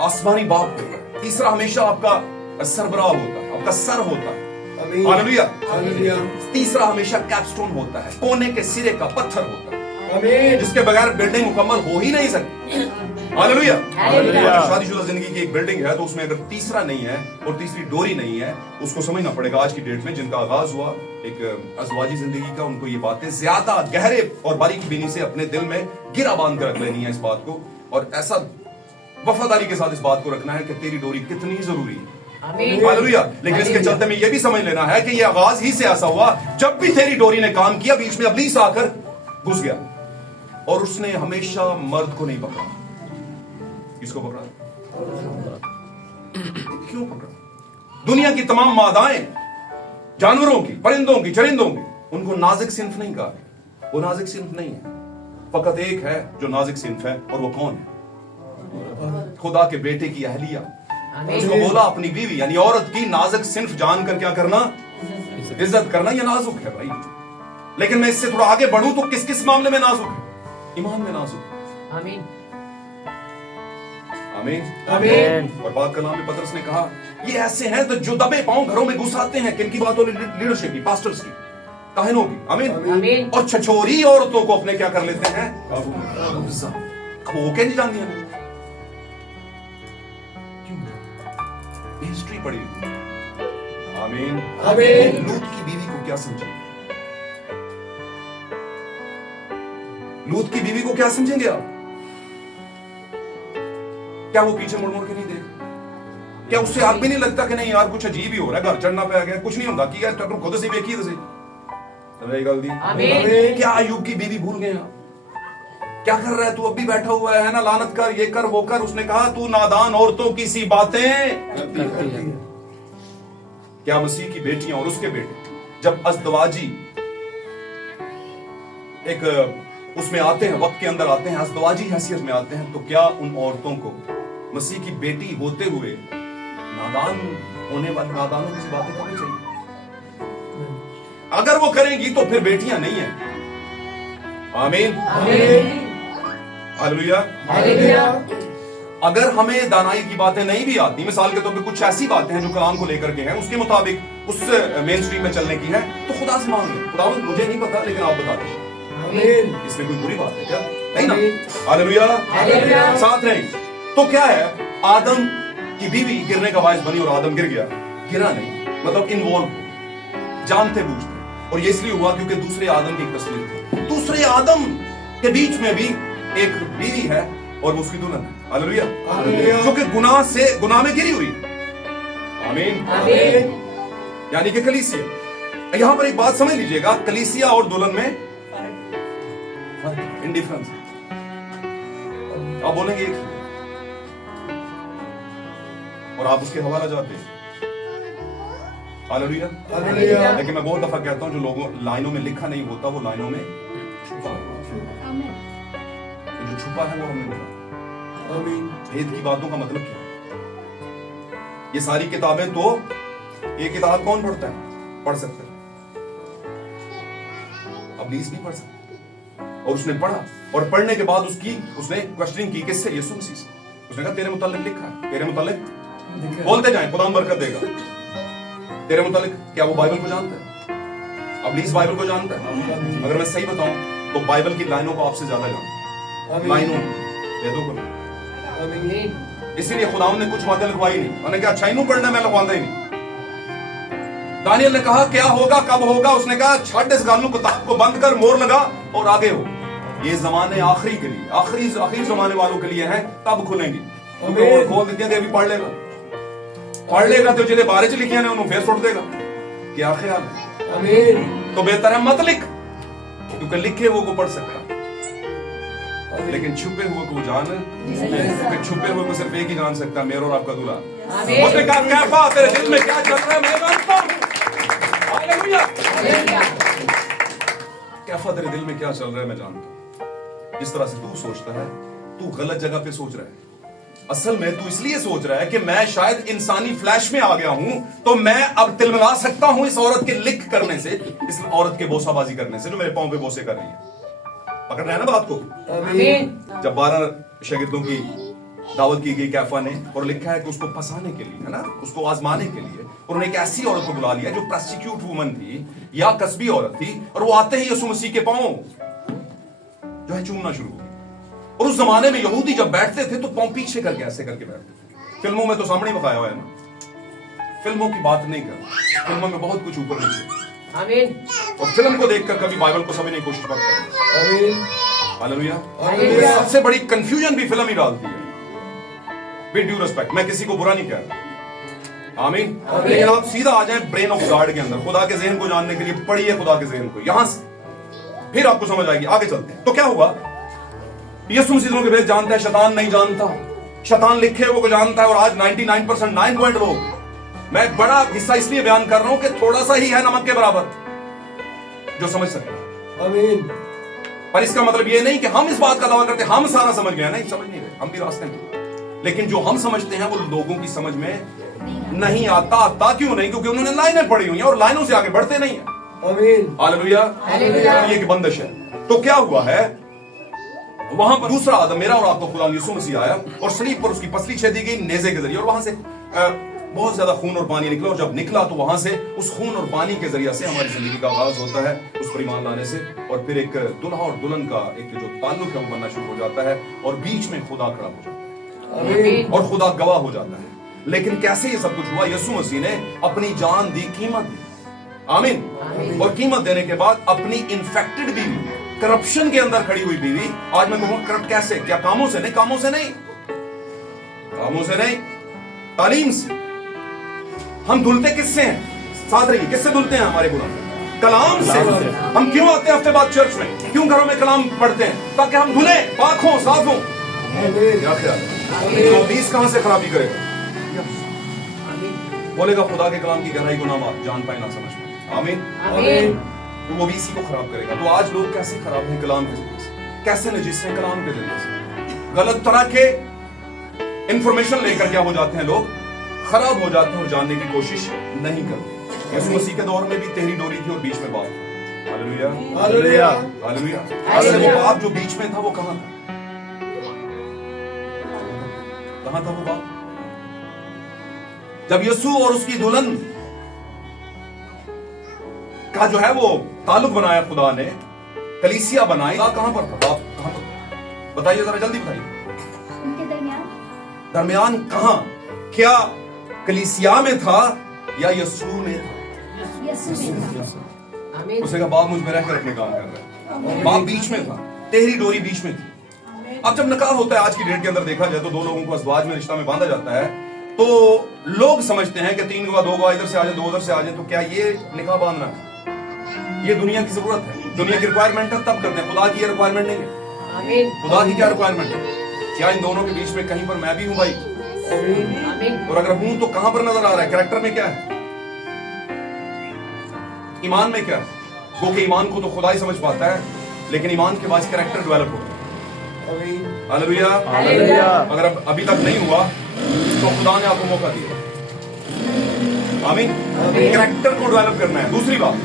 आसमानी बाप होता है, तीसरा हमेशा आपका सरबराह होता है, आपका सर होता है। हालेलुया। तीसरा हमेशा कैपस्टोन होता है, कोने के सिरे का पत्थर होता है, जिसके बगैर बिल्डिंग मुकम्मल हो ही नहीं सकती। हालेलुया। शादीशुदा जिंदगी की एक बिल्डिंग है तो उसमें अगर तीसरा नहीं है और तीसरी डोरी नहीं है, उसको समझना पड़ेगा। आज की डेट में जिनका आगाज हुआ एक अज़वाजी जिंदगी का, उनको ये बातें ज्यादा गहरे और बारीक बीनी से अपने दिल में गिरा बांध कर रख लेनी है इस बात को, और ऐसा वफादारी के साथ इस बात को रखना है कि तेरी डोरी कितनी जरूरी है। हालेलुया। लेकिन इसके चलते में यह भी समझ लेना है कि यह आगाज ही से ऐसा हुआ जब भी तेरी डोरी ने काम किया, बीच में इब्लीस आकर घुस गया और उसने हमेशा मर्द को नहीं पकड़ा। किसको पकड़ा? क्यों पकड़ा? दुनिया की तमाम मादाएं, जानवरों की, परिंदों की, चरिंदों की, उनको नाज़िक सिन्फ नहीं कहा। वो नाज़िक सिन्फ नहीं है, फकत एक है जो नाज़िक सिन्फ है, और वो कौन है? खुदा के बेटे की अहलिया। उसको बोला अपनी बीवी यानी औरत की नाज़िक सिन्फ जानकर क्या करना? इज्जत करना। ये नाजुक है भाई। लेकिन मैं इससे थोड़ा आगे बढ़ूं तो किस किस मामले में नाजुक है? ईमान में नाजुक है। आमीन। आमीन। और बात कलाम में पतरस ने कहा ये ऐसे हैं तो जो दबे पांव घरों में घुस आते हैं। किनकी बात हो रही? लीडरशिप की, पास्टर्स की, काहिनों की। आमीन। और छछोरी औरतों को अपने क्या कर लेते हैं? खो के नहीं जाती हैं। हिस्ट्री पढ़ी। आमीन। लूत की बीवी को क्या समझेंगे? लूत की बीवी को क्या समझेंगे आप? क्या वो पीछे मुड़ मुड़ के नहीं देख? क्या उससे आप भी नहीं लगता कि नहीं यार कुछ अजीब ही हो रहा है, घर चढ़ना पे आ गया? कुछ नहीं होता कि यार तुम खुद से देखिए तुझे। क्या अय्यूब की बीवी भूल गए आप? क्या कर रहा है तू? अब भी बैठा हुआ है ना, लानत कर, ये कर, वो कर। उसने कहा तू नादान औरतों की सी बातें करती है। क्या मसीह की बेटियां और उसके बेटे जब अज़दवाजी एक उसमें आते हैं, वक्त के अंदर आते हैं, अज़दवाजी हैसियत में आते हैं, तो क्या उन औरतों को मसीह की बेटी होते हुए नादान होने वाले नादानों की बातें करनी चाहिए? अगर वो करेंगी तो फिर बेटियां नहीं है। आमीन। हालेलुया। अगर हमें दानाई की बातें नहीं भी आती, मिसाल के तौर पे कुछ ऐसी बातें हैं जो कलाम को लेकर के हैं, उसके मुताबिक उस मेन स्ट्रीम में चलने की है, तो खुदा से मांग लो, खुदा मुझे नहीं पता लेकिन आप बता दें। इसमें कोई बुरी बात है क्या? नहीं ना। हालेलुया। साथ रहे तो क्या है, आदम की बीवी गिरने का बायस बनी और आदम गिर गया। गिरा नहीं, मतलब इन्वॉल्व हो, जानते बूझते। और ये इसलिए हुआ क्योंकि दूसरे आदम की एक तस्वीर थी। दूसरे आदम के बीच में भी एक बीवी है और वो उसकी दुल्हन है। हालेलुया। जो कि गुनाह में गिरी हुई। आमीन। यानी कि कलीसिया। यहां पर एक बात समझ लीजिएगा, कलीसिया और दुल्हन में इंडिफरेंस है। आप बोलेंगे एक और आप उसके हवाला जाते हैं। हालेलुया। लेकिन मैं बहुत दफा कहता हूं जो लोगों लाइनों में लिखा नहीं होता वो लाइनों में छुपा होता है। जो छुपा है वो हमें मिला। भेद की बातों का मतलब क्या है? ये सारी किताबें तो ये किताब कौन पढ़ता है? पढ़ सकता है, अब्लीस भी पढ़ सकता है। और उसने पढ़ा और पढ़ने के बाद उसने क्वेश्चनिंग की किससे? यीशु मसीह से। उसने कहा तेरे मुतालिक लिखा है, तेरे मुतालिक बोलते जाएं, खुदा बरकत देगा। तेरे मुतालिक क्या वो बाइबल को जानता है? अब्लीस बाइबल को जानता है? अगर मैं सही बताऊं तो बाइबल की लाइनों को आपसे ज्यादा जानता है। लाइनों वेदों को नहीं। इसीलिए खुदा ने कुछ बातें लिखवाई नहीं। उन्होंने कहा अच्छा इन्हों पढ़ना, मैं लिखवाता ही नहीं। दानियल ने कहा क्या होगा, कब होगा? उसने कहा छठ इस गालू किताब को बंद कर, मोर लगा और आगे हो। ये जमाने आखिरी के लिए, आखिरी जमाने वालों के लिए हैं, तब खुलेंगी। खोल देते हैं, अभी पढ़ लेगा तो जिन्हें बारे च लिखिया ने उन्होंने फेस उठ देगा। क्या ख्याल है? तो बेहतर है मत लिख, क्योंकि लिखे वो को पढ़ सकता, लेकिन छुपे हुए को जान, छुपे हुए को सिर्फ एक ही जान सकता, मेरा और आपका दूल्हा। उसने कहा कैफा तेरे दिल में क्या चल रहा है मैं जानता हूं। हालेलुया। कैफा तेरे दिल में क्या चल रहा है मैं जानता हूं। जिस तरह से तू सोचता है, तू गलत जगह पे सोच रहा है। असल में तू इसलिए सोच रहा है कि मैं शायद इंसानी फ्लैश में आ गया हूं, तो मैं अब तिलमिला सकता हूं इस औरत के लिक करने से, इस औरत के बोसाबाजी करने से जो मेरे पांव पे बोसे कर रही है। पकड़ रहे हैं ना बात को? जब 12 शागिर्दों की दावत की गई कैफा ने, और लिखा है कि उसको फंसाने के लिए, है ना, उसको आजमाने के लिए उन्होंने एक ऐसी औरत को बुला लिया जो प्रोस्टिट्यूट वुमन थी या कस्बी औरत थी, और वो आते ही यीशु मसीह के पांव जो है चूमना शुरू हो गया। और उस जमाने में यहूदी जब बैठते थे तो पांव पीछे करके ऐसे करके बैठते थे। फिल्मों में तो सामने बताया हुआ है ना, फिल्मों की बात नहीं कर, फिल्मों में बहुत कुछ ऊपर नीचे। आमीन। और फिल्म को देखकर कभी बाइबल को समझने की कोशिश मत करो। आमीन। हालेलुया। सबसे बड़ी कंफ्यूजन भी फिल्म ही डालती है। विद ड्यू रिस्पेक्ट, मैं किसी को बुरा नहीं कह रहा। आमीन। लेकिन आप सीधा आ जाएं ब्रेन ऑफ गॉड के अंदर, खुदा के ज़हन को जानने के लिए पढ़िए खुदा के ज़हन को, यहां से फिर आपको समझ आएगी। आगे चलते हैं। तो क्या हुआ? यीशु मसीह के भेद जानता है, शैतान नहीं जानता। शैतान लिखे वो को जानता है, और आज 99% 9 लोग, मैं बड़ा हिस्सा इसलिए बयान कर रहा हूं कि थोड़ा सा ही है नमक के बराबर जो समझ सके। आमीन। पर इसका मतलब ये नहीं कि हम इस बात का दावा करते हम सारा समझ गए, नहीं समझ नहीं रहे, हम भी रास्ते में। लेकिन जो हम समझते हैं वो लोगों की समझ में नहीं आता क्यों नहीं? क्योंकि उन्होंने लाइनें पढ़ी हुई हैं और लाइनों से आगे बढ़ते नहीं है। आमीन। हालेलुया। ये एक बंदिश है। तो क्या हुआ है? वहां पर दूसरा आदम, मेरा और आपका खुदा यीशु मसीह आया और सलीब पर उसकी पसली छेदी गई नेज़े के जरिए, और वहां से बहुत ज्यादा खून और पानी निकला। और जब निकला तो वहां से उस खून और पानी के जरिए से हमारी जिंदगी का आगाज होता है, उस पर ईमान लाने से, और फिर एक दुल्हा और दुल्हन का एक जो ताल्लुक है वो बनना शुरू हो जाता है, और बीच में खुदा खड़ा हो जाता है और खुदा गवाह हो जाता है। लेकिन कैसे ये सब कुछ हुआ? यीशु मसीह ने अपनी जान दी, कीमत दी। आमीन। और कीमत देने के बाद अपनी इन्फेक्टेड बीवी, करप्शन के अंदर खड़ी हुई बीवी, आज मैं कहूंगा करप्ट कैसे? क्या कामों से नहीं, कामों से नहीं, कामों से नहीं, तालीम से। हम धुलते किससे हैं? साथ रहिए, किससे धुलते हैं? हमारे गुनाह कलाम से। हम क्यों आते हैं हफ्ते बाद चर्च में? क्यों घरों में कलाम पढ़ते हैं? ताकि हम धुले, पाक हों, साफ हों। क्या ख्याल? तो 20 कहां से खराबी करेगा? बोलेगा खुदा के कलाम की गहराई को ना जान पाए, ना समझ पाए। आमीन। तो वो भी इसी को खराब करेगा। तो आज लोग कैसे खराब हैं? कलाम के जरिए से। कैसे नजीस हैं? कलाम के जरिए से। गलत तरह के इंफॉर्मेशन लेकर क्या हो जाते हैं लोग? खराब हो जाते हैं और जानने की कोशिश नहीं करते। यीशु मसीह के दौर में भी तेरी डोरी थी और बीच में बाप था। Hallelujah, hallelujah, hallelujah. वो बाप जो बीच में था वो कहां था? कहां था वो बाप? जब यीशु और उसकी दुल्हन का जो है वो ताल्लुक बनाया खुदा ने, कलीसिया बनाई, कहां पर था बाप? कहां पर? बताइए जरा, जल्दी बताइए। उनके दरमियान कहां? क्या कलीसिया में था या यीशु में था? उसने कहा बाप मुझ में रहकर अपने काम कर रहा है। बाप बीच में था, तेरी डोरी बीच में थी। अब जब निकाह होता है आज की डेट के अंदर देखा जाए तो दो लोगों को अज़वाज में रिश्ता में बांधा जाता है, तो लोग समझते हैं कि 3 गवाह 2 गवाह इधर से आ जाए 2 उधर से आ जाए, तो क्या ये निकाह बांधना है? ये दुनिया की जरूरत है, दुनिया की रिक्वायरमेंट है, तब करते हैं। खुदा की ये रिक्वायरमेंट नहीं है। खुदा की क्या रिक्वायरमेंट है? क्या इन दोनों के बीच में कहीं पर मैं भी हूं भाई? और अगर हूं तो कहां पर नजर आ रहा है? कैरेक्टर में क्या है? ईमान में क्या है? वो कि ईमान को तो खुदा ही समझ पाता है, लेकिन ईमान के बाद कैरेक्टर डेवलप होता है। Hallelujah, hallelujah. अगर अभी तक नहीं हुआ तो खुदा ने आपको मौका दिया। आमीन। कैरेक्टर को डेवलप करना है। दूसरी बात,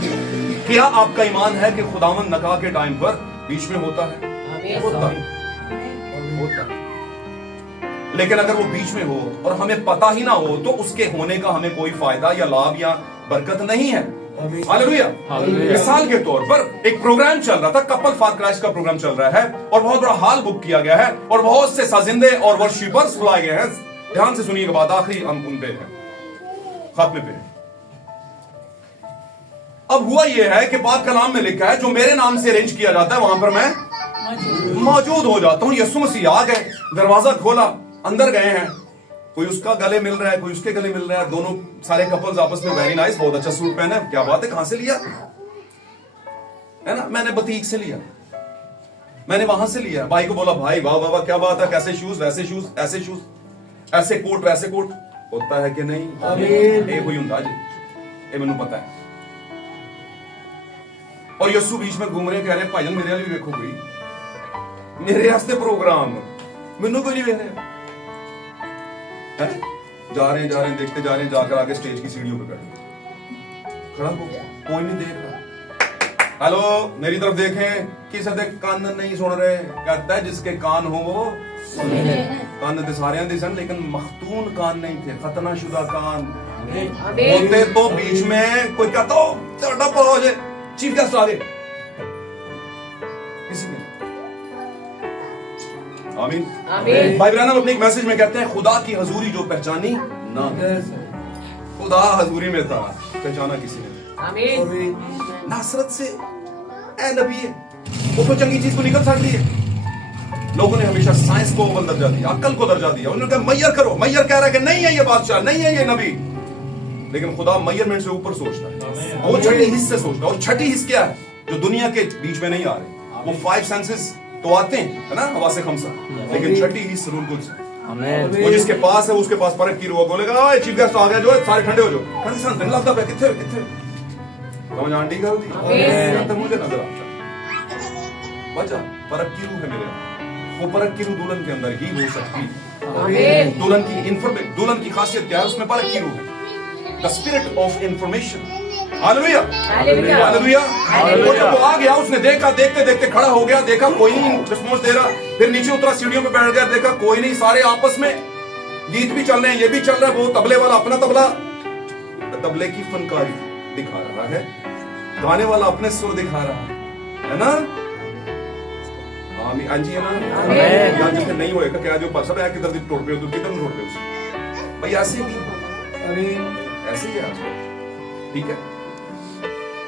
क्या आपका ईमान है कि खुदावंद निकाह के टाइम पर बीच में होता है? होता है। लेकिन अगर वो बीच में हो और हमें पता ही ना हो तो उसके होने का हमें कोई फायदा या लाभ या बरकत नहीं है। हालेलुया। मिसाल के तौर पर एक प्रोग्राम चल रहा था, कपल फॉर क्राइस्ट का प्रोग्राम चल रहा है, और बहुत बड़ा हॉल बुक किया गया है और बहुत से साजिंदे और वर्शिपर्स बुलाए गए हैं। ध्यान से सुनिएगा बात, आखिरी हम उन पे है, खात्मे पे। अब हुआ यह है कि पाक कलाम में लिखा है जो मेरे नाम से अरेंज किया जाता है वहां पर मैं मौजूद हो जाता हूं। यीशु मसीह आ गए, दरवाजा खोला, अंदर गए हैं, कोई उसका गले मिल रहा है, कोई उसके गले मिल रहा है, दोनों सारे कपल्स आपस में वेरी नाइस, बहुत अच्छा सूट पहना है, क्या बात है, कहां से लिया है ना? मैंने बतीक से लिया, मैंने वहां से लिया। भाई को बोला भाई वाह वाह वाह क्या बात है, कैसे शूज, वैसे शूज, ऐसे शूज, ऐसे कोट वैसे कोट, होता है कि नहीं? ये कोई हुंदा जी, ये मैनू पता है। और यीशु बीच में घूम रहे, कह रहे भाईजान मेरे वाली भी देखो कोई, मेरे वास्ते प्रोग्राम, मैनू कोई नहीं वेख रहा। जा रहे हैं देखते जा रहे हैं, जाकर आगे स्टेज की सीढ़ियों पे बैठ खड़ा हो गया, कोई नहीं देख रहा। हेलो मेरी तरफ देखें, किसी दे कान नहीं सुन रहे, कहता है जिसके कान हो वो सुने। कान तो सारे दे सन, लेकिन मखतून कान नहीं थे, खतना शुदा कान होते तो बीच में कोई कहता हो ਤੁਹਾਡਾ ਭਲਾ ਹੋ ਜਾਏ, चीफ गेस्ट आ गए, किसी ने आमीन आमीन। भाई बहन अपने एक मैसेज में कहते हैं खुदा की हजूरी जो पहचानी ना, खुदा हजूरी में था, पहचाना किसी ने। आमीन। नासरत से ए नबी है, वो तो चंगी चीज को निकल सकती है। लोगों ने हमेशा साइंस को अव्वल दर्जा दिया, अक्ल को दर्जा दिया। उन्होंने कहा मैयर करो, मैयर कह रहा है कि नहीं है ये बादशाह, नहीं है ये नबी, लेकिन खुदा मैयरमेंट से ऊपर सोचता है, वो छठी हिस्स से सोचता है। और छठी हिस्स क्या है जो दुनिया के बीच में नहीं आ रहे? वो 5 सेंसेस तो आते हैं, है ना, हवा से खमसा, लेकिन छठी हिस्स रूल कुछ है। वो जिसके पास है उसके पास परख की रुआ बोलेगा चीफ गेस्ट आ गया, जो है सारे ठंडे हो जाओ, ठंडे से दिन लगता है, कितने कितने समझ आंटी कर दी, मुझे नजर आता बचा परख की रूह है मेरे, वो परख की रूह दुल्हन के अंदर ही हो सकती है। दुल्हन की इंफॉर्मेशन, दुल्हन की खासियत क्या है? उसमें परख की रूह है, the spirit of information. Hallelujah hallelujah. और जब वो आ गया, उसने देखा, देखते देखते खड़ा हो गया, देखा कोई नहीं रिस्पॉन्स दे रहा, फिर नीचे उतरा, सीढ़ियों पे बैठ गया, देखा कोई नहीं, सारे आपस में गीत भी चल रहे हैं, ये भी चल रहा है, वो तबले वाला अपना तबला, तबले की फनकारी दिखा रहा है, गाने वाला अपने सुर दिखा रहा है ना। आमीन हाँ जी है ना। या जिसने नहीं होएगा क्या जो सब है किधर टोट पे हो, तो किधर टोट पे उसे भाई ऐसे ही ऐसे ही है, ठीक है।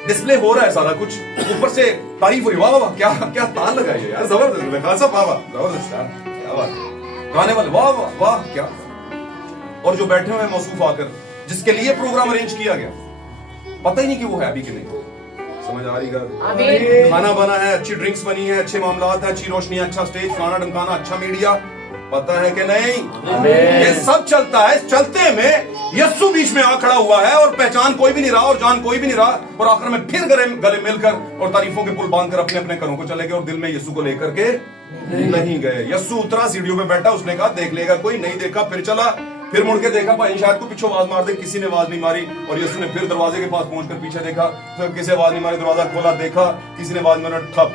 डिस्प्ले हो रहा है सारा कुछ, ऊपर से तारीफ हो रही, वाह वाह क्या क्या ताल लगाई है यार, जबरदस्त खासा, वाह वाह जबरदस्त यार, क्या बात, गाने वाले वाह वाह वाह क्या। और जो बैठे हुए हैं मौसूफ आकर, जिसके लिए प्रोग्राम अरेंज किया गया, पता ही नहीं कि वो है अभी कि नहीं, समझ आ रही है? खाना बना है, अच्छी ड्रिंक्स बनी है, अच्छे मामलात है, अच्छी रोशनी, अच्छा स्टेज, फलाना ढमकाना, अच्छा मीडिया, पता है कि नहीं? ये सब चलता है। चलते में यस्सु बीच में आ खड़ा हुआ है, और पहचान कोई भी नहीं रहा और जान कोई भी नहीं रहा, और आखिर में फिर गले मिलकर और तारीफों के पुल बांधकर अपने अपने घरों को चले गए, और दिल में यस्सु को लेकर के नहीं गए। यस्सु उतरा, सीढ़ियों पे बैठा, उसने कहा देख लेगा कोई, नहीं देखा, फिर चला, फिर मुड़ के देखा भाई शायद को पीछे आवाज मार दे, किसी ने आवाज नहीं मारी, और यीशु ने फिर दरवाजे के पास पहुंचकर पीछे देखा, फिर किसी आवाज नहीं मारी, दरवाजा खोला, देखा किसी ने आवाज मारा, ठप।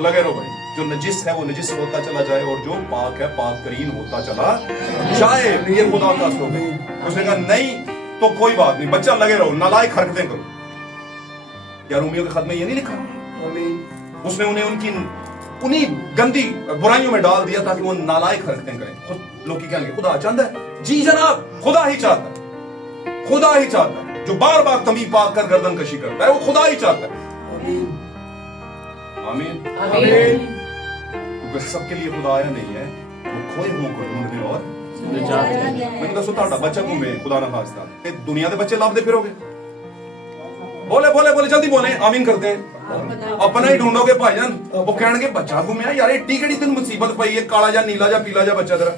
लगे रहो भाई, जो नजिस है वो नजिस होता चला जाए, और जो पाक है पाक करीन होता चला जाए, ये खुदा का असर है। उसने कहा नहीं तो कोई बात नहीं, बच्चा लगे रहो, नालायक हरकतें करो। क्या रूमियों के खत में ये नहीं लिखा? उसने उन्हें उन्हीं गंदी बुराइयों में डाल दिया ताकि वो नालायक हरकतें करें। लोग क्या खुदा चाहता है? जी जनाब, खुदा ही चाहता है, खुदा ही चाहता है। जो बार बार तमी पाक कर गर्दन कशी करता है, वो खुदा ही चाहता है। आमीन आमीन। क्योंकि सबके लिए खुदा आया नहीं है, वो खोए हुओं को ढूंढने और मैंने दसो ताड़ा बच्चा घूमे खुदा ना खास्ता, दुनिया के बच्चे लाभते फिरोगे? बोले बोले बोले जल्दी बोले, आमीन करते हैं। अपना ही ढूंढोगे भाईजान, वो कहणगे बच्चा घूमया यार, एडी केड़ी तेन मुसीबत पई है, काला जा नीला जा पीला जा बच्चा तेरा,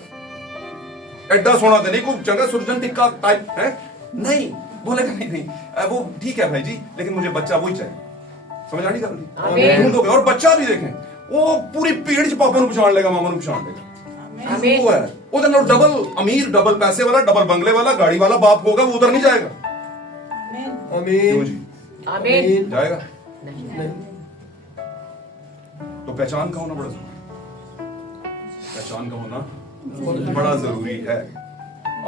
एडा सोना तो नहीं, कोई चंगा सुरजन टिक्का टाइप है नहीं, बोलेगा नहीं नहीं वो ठीक है भाई जी, लेकिन मुझे बच्चा वही चाहिए। समझ आनी कर ढूंढोगे, और बच्चा भी देखें वो पूरी पीढ़ी च पापा पछाण लेगा, मामा पछाण लेगा, वो है उधर डबल अमीर, डबल पैसे वाला, डबल बंगले वाला, गाड़ी वाला बाप होगा, वो उधर नहीं जाएगा। क्यों जी? आमीन जाएगा नहीं। तो पहचान का होना बड़ा जरूरी, पहचान का होना बड़ा जरूरी है।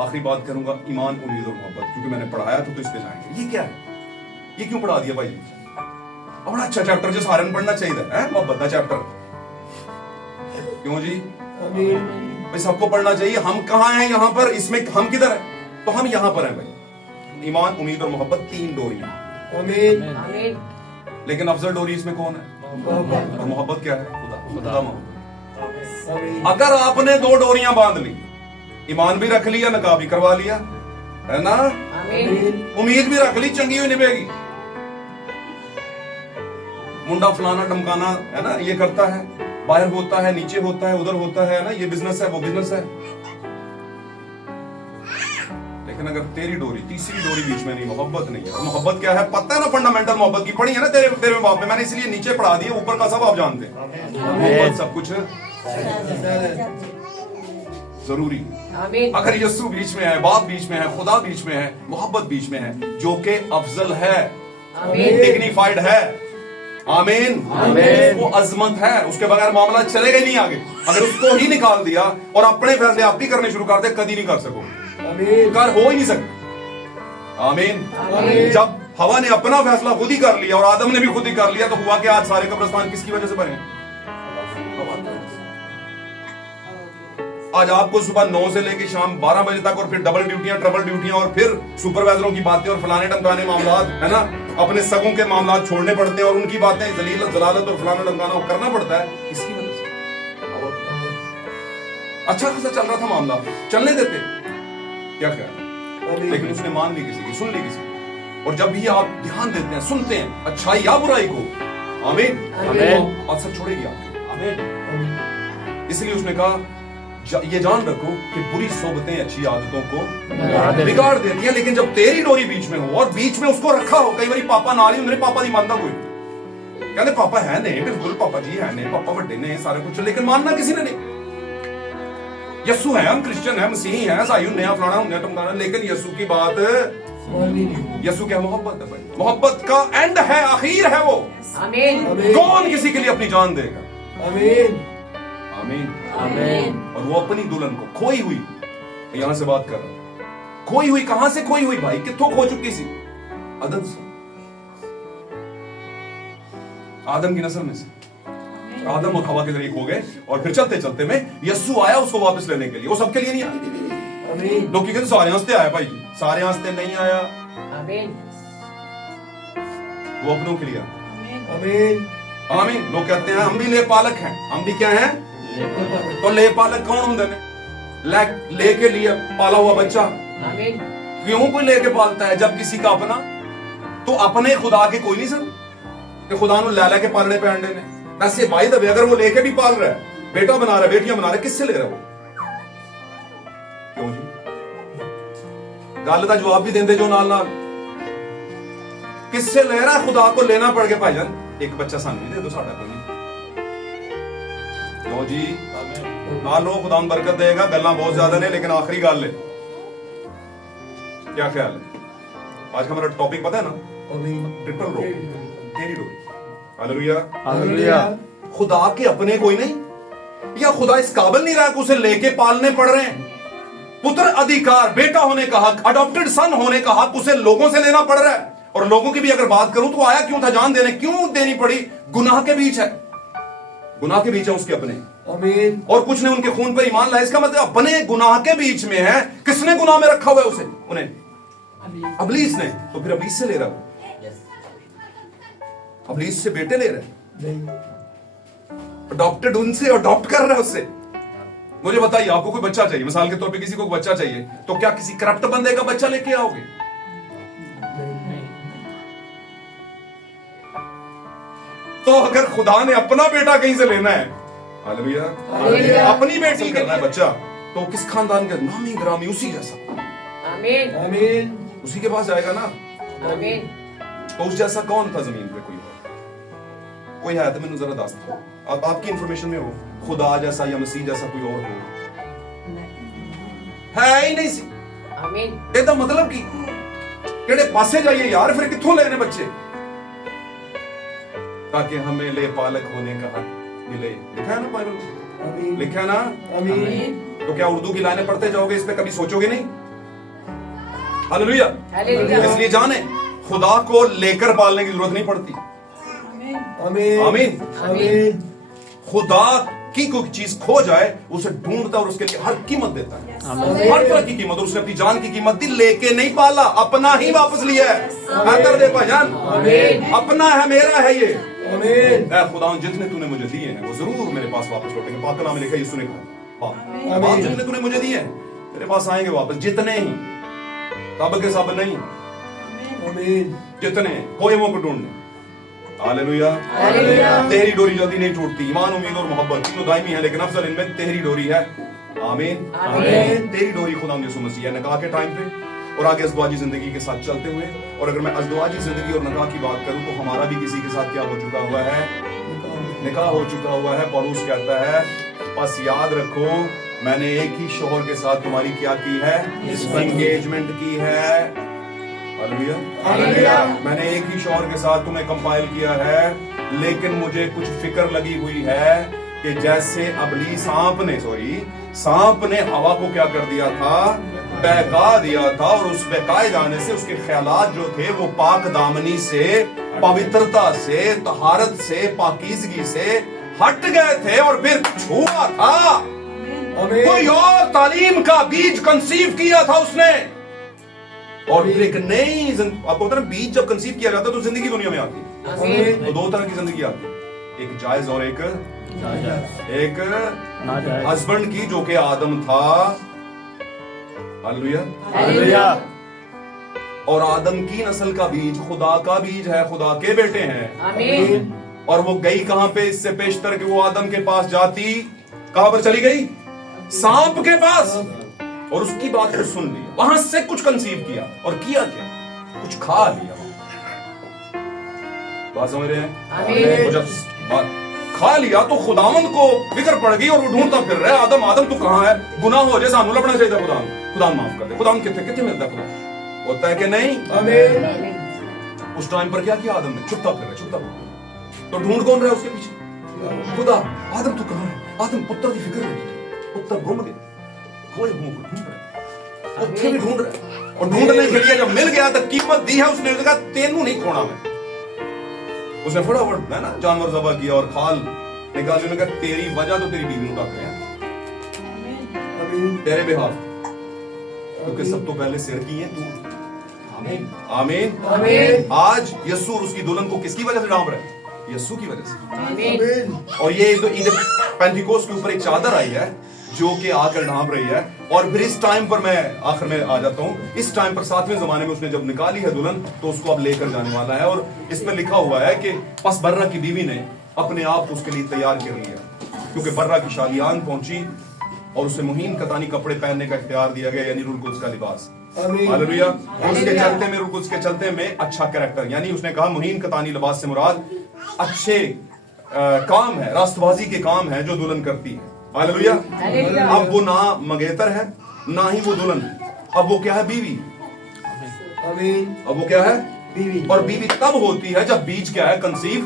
आखिरी बात करूंगा, ईमान, उम्मीद और मोहब्बत, क्योंकि मैंने पढ़ाया तो इस पे जाएंगे। ये क्या है? ये क्यों पढ़ा दिया भाई? बड़ा अच्छा चैप्टर जो सारे पढ़ना चाहिए है, मोहब्बत का चैप्टर। क्यों जी? भाई सबको पढ़ना चाहिए। हम कहाँ हैं यहाँ पर? इसमें हम किधर है? तो हम यहाँ पर हैं भाई। ईमान, उम्मीद और मोहब्बत, 3 डोरियां। आमीन। लेकिन अफजल डोरी इसमें कौन है? और मोहब्बत क्या है? खुदा मोहब्बत। अगर आपने 2 डोरियां बांध ली, ईमान भी रख लिया, नकाब भी करवा लिया, है ना, उम्मीद भी रख ली, चंगी हुई निभेगी। मुंडा फलाना टमकाना है ना, ये करता है, बाहर होता है, नीचे होता है, उधर होता है ना, ये बिजनेस है, वो बिजनेस है। लेकिन अगर तेरी डोरी, तीसरी डोरी बीच में नहीं, मोहब्बत नहीं है। मोहब्बत क्या है? पता है ना, फंडामेंटल मोहब्बत की पढ़ी है ना तेरे बाप में, मैंने इसलिए नीचे पढ़ा दिए, ऊपर का सब आप जानते हैं। मोहब्बत सब कुछ ضروری ہے. اگر یسوع بیچ میں ہے, باپ بیچ میں ہے, خدا بیچ میں ہے, محبت بیچ میں ہے, جو کہ افضل ہے, ڈگنیفائڈ ہے, آمین, وہ عظمت ہے, اس کے بغیر معاملہ چلے گا نہیں آگے. اگر اس کو ہی نکال دیا اور اپنے فیصلے آپ بھی کرنے شروع کر دے, کبھی نہیں کر سکو, کر ہو ہی نہیں سکتے. آمین. جب ہوا نے اپنا فیصلہ خود ہی کر لیا اور آدم نے بھی خود ہی کر لیا, تو ہوا کہ آج سارے قبرستان کس کی وجہ سے بنے؟ آج آپ کو صبح 9 سے لے کے شام 12 بجے تک, اور پھر ڈبل ڈیوٹیاں, ٹربل ڈیوٹیاں, اور پھر سپروائزروں کی باتیں اور فلانے ٹمکانے معاملات, ہے نا, اپنے سگوں کے معاملات چھوڑنے پڑتے ہیں اور ان کی باتیں ذلالت اور فلانا ٹمکانا کرنا پڑتا ہے. اس کی وجہ سے اچھا خاصا چل رہا تھا معاملہ, چلنے دیتے کیا خیال, لیکن اس نے مان لی کسی کی, سن لی کسی کی. اور جب بھی آپ دھیان دیتے ہیں, سنتے ہیں اچھائی یا برائی کو, آمین, اثر چھوڑے گی آپ. اس لیے اس نے کہا یہ جان رکھو کہ بری صحبتیں اچھی عادتوں کو بگاڑ دیتی ہیں, لیکن جب تیری ڈوری بیچ میں ہو اور بیچ میں اس کو رکھا ہو. کئی باری پاپا نال ہی, میرے پاپا نہیں مانتا کوئی, کہتے پاپا ہے نہیں, بالکل پاپا جی ہے نہیں, پاپا بڑے نے سارے کچھ, لیکن ماننا کسی نے نہیں. یسوع ہے, ہم کرسچن ہیں, مسیحی ہیں, عیسائی ہوں, فلانا ہوں, ٹمکانا, لیکن یسوع کی بات, یسوع کیا محبت ہے بھائی, محبت کا اینڈ ہے, اخیر ہے وہ. کون کسی کے لیے اپنی جان دے گا؟ آمین, آمین. اور وہ اپنی دلہن کو کھوئی ہوئی, یہاں سے بات کر رہا ہے, کھوئی ہوئی, کہاں سے کھوئی ہوئی بھائی, کتوں کھو چکی سی؟ آدم سے, آدم کی نسل میں سے. آدم اور ہوا کے ذریعے کھو گئے, اور پھر چلتے چلتے میں یسوع آیا اس کو واپس لینے کے لیے. وہ سب کے لیے نہیں آیا. لوگ کہتے سارے ہنستے آیا بھائی, سارے ہنستے نہیں آیا, وہ اپنوں کے لیے. آمین, آمین. لوگ کہتے ہیں ہم بھی لے پالک ہیں, ہم بھی کیا ہیں؟ تو لے پالک کون ہوں نے لے کے لیے پالا ہوا بچہ. کیوں کوئی لے کے پالتا ہے جب کسی کا اپنا, تو اپنے خدا کے کوئی نہیں سن کہ خدا نو لے کے پالنے پہ انڈے نے. ویسے بھائی دبے اگر وہ لے کے بھی پال رہا ہے, بیٹا بنا رہا ہے, بیٹیاں بنا رہا ہے, کس سے لے رہا ہے وہ؟ کیوں جی گل کا جواب بھی دیندے جو نال نال, کس سے لے رہا ہے؟ خدا کو لینا پڑ کے بھائی جان, ایک بچہ سانوی دے دو, ساڈا کوئی نہیں. لو جی نال لو, خدا برکت دے گا. گلاں بہت زیادہ نے, لیکن آخری گل ہے, کیا خیال ہے؟ آج کا ہمارا ٹاپک پتہ ہے نا, ٹرپل رو, تیری ڈوری. Hallelujah, hallelujah. خدا کے اپنے کوئی نہیں, یا خدا اس قابل نہیں رہا کہ اسے لے کے پالنے پڑ رہے ہیں. پتر ادھیکار, بیٹا ہونے کا حق, اڈاپٹڈ سن ہونے کا حق اسے لوگوں سے لینا پڑ رہا ہے. اور لوگوں کی بھی اگر بات کروں تو آیا کیوں تھا جان دینے, کیوں دینی پڑی؟ گناہ کے بیچ ہے, گناہ کے بیچ ہے اس کے اپنے, اور کچھ نے ان کے خون پر ایمان لایا. اس کا مطلب اپنے گناہ کے بیچ میں ہے. کس نے گناہ میں رکھا ہوا ہے اسے؟ انہیں, ابلیس نے. تو پھر ابلیس سے لے رہا ہے, ابلیس سے بیٹے لے رہے ہیں, اڈاپٹڈ ان سے اڈاپٹ کر رہا ہے اس سے. مجھے بتائیے, آپ کو کوئی بچہ چاہیے, مثال کے طور پہ کسی کو بچہ چاہیے, تو کیا کسی کرپٹ بندے کا بچہ لے کے آؤ گے؟ تو اگر خدا نے اپنا بیٹا کہیں سے لینا ہے, ہاللویا, اپنی بیٹی کرنا ہے بچہ, تو کس خاندان کا نامی گرامی اسی جیسا, آمین, آمین, اسی کے پاس جائے گا نا. آمین. تو اس جیسا کون تھا زمین پہ؟ کوئی ہے تو میں ذرا دست ہو, آپ کی انفارمیشن میں ہو, خدا جیسا یا مسیح جیسا کوئی اور ہو؟ ہے ہی نہیں سی. آمین. یہ تو مطلب کی کہڑے پاسے جائیے یار, پھر کتھوں لینے بچے, تاکہ ہمیں لے پالک ہونے کا حق ملے. لکھا ہے نا بائبل میں, لکھا ہے نا. آمین. تو کیا اردو کی لائنیں پڑھتے جاؤ گے, اس پہ کبھی سوچو گے نہیں؟ ہاللویا. اس لیے جانے خدا کو لے کر پالنے کی ضرورت نہیں پڑتی. آمین, آمین, آمین. خدا کی کوئی چیز کھو جائے اسے ڈھونڈتا اور اس کے لیے ہر قیمت دیتا ہے, ہر طرح کی قیمت, اور اس نے اپنی جان کی قیمت دی, لے کے نہیں پالا, اپنا ہی واپس لیا ہے. کر دے بھائیان, اپنا ہے, میرا ہے یہ. آمین. اے خدا, جتنے تو نے مجھے دیے ہیں وہ ضرور میرے پاس واپس لوٹیں گے. پاک کلام میں لکھا ہے, یسوع نے کہا, جتنے تو نے مجھے دیے ہیں میرے پاس آئیں گے واپس, جتنے ہی, سب کے سب نہیں, جتنے, کوئی موقع ڈھونڈنے. ہاللویا, تیری ڈوری جلدی نہیں ٹوٹتی. ایمان, امید اور محبت تینوں دائمی ہیں, لیکن افضل ان میں تیری ڈوری ہے. آمین, آمین. تیری ڈوری خدا یسوع مسیح ہے, نکاح کے ٹائم پہ اور آگے ازدواجی زندگی کے ساتھ چلتے ہوئے. اور اگر میں ازدواجی زندگی اور نکاح کی بات کروں تو ہمارا بھی کسی کے ساتھ کیا ہو چکا ہوا ہے؟ نکاح ہو چکا ہوا ہے. پولس کہتا ہے بس یاد رکھو میں نے ایک ہی شوہر کے ساتھ تمہاری کیا کی ہے؟ انگیجمنٹ کی ہے. ہاللیلویا. میں نے ایک ہی شوہر کے ساتھ تمہیں کمپائل کیا ہے، لیکن مجھے کچھ فکر لگی ہوئی ہے کہ جیسے سانپ نے ہوا کو کیا کر دیا تھا؟ بہکا دیا تھا، اور اس بہکائے جانے سے اس کے خیالات جو تھے وہ پاک دامنی سے، پوترتا سے، طہارت سے، پاکیزگی سے ہٹ گئے تھے، اور پھر چھوا تھا. کوئی اور تعلیم کا بیج کنسیو کیا تھا اس نے، اور ایک نئی آپ کو پتا نا، بیج جب کنسیو کیا جاتا ہے تو زندگی دنیا میں آتی ہے. تو دو طرح کی زندگی آتی ہے، ایک جائز اور ایک ہسبینڈ کی، جو کہ آدم تھا. ہاللیلویا. اور آدم کی نسل کا بیج خدا کا بیج ہے، خدا کے بیٹے ہیں. اور وہ گئی کہاں پہ؟ اس سے پیشتر کہ وہ آدم کے پاس جاتی، کہاں پر چلی گئی؟ سانپ کے پاس، اور اس کی بات کو سن لی، وہاں سے کچھ کنسیو کیا، اور کیا کیا؟ کچھ کھا لیا. بات سمجھ رہے ہیں؟ جب بات کھا لیا تو خداوند کو فکر پڑ گئی، اور وہ ڈھونڈتا پھر رہا، آدم تو کہاں ہے؟ گناہ ہو جائے سانو لبنا چاہیے تھا. خدا معاف کر دے. خدا کتنے ملتا ہے؟ خدا ہوتا ہے کہ نہیں؟ اس ٹائم پر کیا آدم نے؟ چھپتا پھر رہا. تو ڈھونڈ کون رہا ہے اس کے پیچھے؟ خدا. آدم تو کہاں ہے؟ آدم پتر کی فکر نہیں، پتر گم گیا، کوئی ڈھونڈ رہا ہے، بھی ڈھونڈ رہا ہے. اور ڈھونڈنے کے لیے جب مل گیا تو قیمت دی ہے اس نے کہا تینوں نہیں کھونا میں. اس نے فٹافٹ ہے نا جانور ذبح کیا اور کھال نکال. نے کہا تیری وجہ تو تیری بیوی ڈاک رہے ہیں، تیرے بہاف، کیونکہ سب تو پہلے سر کی ہے. آمین. آج یسوع اور اس کی دلہن کو کس کی وجہ سے ڈانپ رہے ہیں؟ یسوع کی وجہ سے. اور یہ جو عید پینتیکوست کے اوپر ایک چادر آئی ہے جو کہ آ کر ڈھانپ رہی ہے. اور پھر اس ٹائم پر میں آخر میں آ جاتا ہوں، اس ٹائم پر 7ویں زمانے میں اس نے جب نکالی ہے دلہن تو اس کو اب لے کر جانے والا ہے. اور اس میں لکھا ہوا ہے کہ پس برہ کی بیوی نے اپنے آپ کو اس کے لیے تیار کر لیا، کیونکہ برہ کی شادیان پہنچی اور اسے مہین کتانی کپڑے پہننے کا اختیار دیا گیا، یعنی روح القدس کا لباس. ہاللیلویا. اس کے چلتے میں، روح القدس کے چلتے میں اچھا کریکٹر، یعنی اس نے کہا مہین کتانی لباس سے مراد اچھے کام ہے، راست بازی کے کام ہے جو دلہن کرتی ہے. ہاللیلویا. اب وہ نہ منگیتر ہے نہ ہی وہ دلہن، اب وہ کیا ہے؟ بیوی. اب وہ کیا ہے؟ بیوی. اور بیوی تب ہوتی ہے جب بیج کیا ہے؟ کنسیو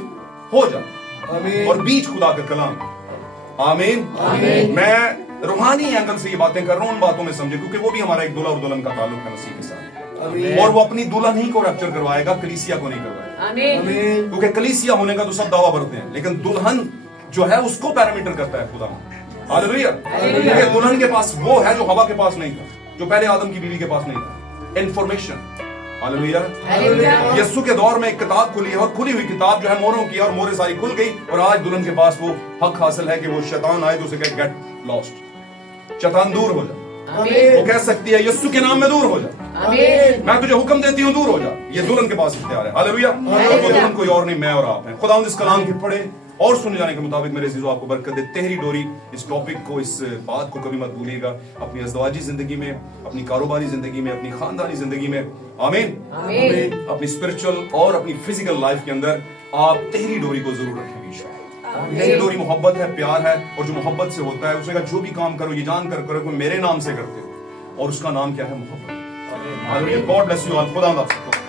ہو جائے. اور بیج خدا کا کلام. آمین. میں روحانی اینگل سے یہ باتیں کر رہا ہوں، ان باتوں میں سمجھے، کیونکہ وہ بھی ہمارا ایک دلہا اور دلہن کا تعلق ہے مسیح کے ساتھ. اور وہ اپنی دلہن ہی کو ریپچر کروائے گا، کلیسیا کو نہیں کروائے گا. کیونکہ کلیسیا ہونے کا تو سب دعویٰ بھرتے ہیں، لیکن دلہن جو ہے اس کو پیرامیٹر کرتا ہے خدا. ہاللیلویا. کیونکہ دلہن کے پاس وہ ہے جو ہوا کے پاس نہیں تھا، جو پہلے آدم کی بیوی کے پاس نہیں تھا، انفارمیشن. ہاللیلویا. یسوع کے دور میں ایک کتاب کھلی ہے، اور کھلی ہوئی کتاب جو ہے موروں کی، اور موریں ساری کھل گئی، اور آج دلہن کے پاس وہ حق حاصل ہے کہ وہ شیطان آئے تو اسے کہے گیٹ لاسٹ، شیطان دور ہو جا. وہ کہہ سکتی ہے یسوع کے نام میں دور ہو جا، میں تجھے حکم دیتی ہوں دور ہو جا. یہ دلہن کے پاس اختیار ہے. ہاللیلویا. وہ دلہن کوئی اور نہیں، میں اور آپ ہیں. خداوند اس کلام کے پڑھے اور سنے جانے کے مطابق میرے عزیزو آپ کو برکت دے. تہری ڈوری اس ٹاپک کو، اس بات کو کبھی مت بھولیے گا اپنی ازدواجی زندگی میں، اپنی کاروباری زندگی میں، اپنی خاندانی زندگی میں. آمین. اپنی اسپرچل اور اپنی فزیکل لائف کے اندر آپ تہری ڈوری کو ضرور رکھیں گے. تہری ڈوری محبت ہے، پیار ہے، اور جو محبت سے ہوتا ہے اسے کہا جو بھی کام کرو یہ جان کر کرو کہ میرے نام سے کرتے ہو، اور اس کا نام کیا ہے؟ محبت. God bless you all. خدا حافظ.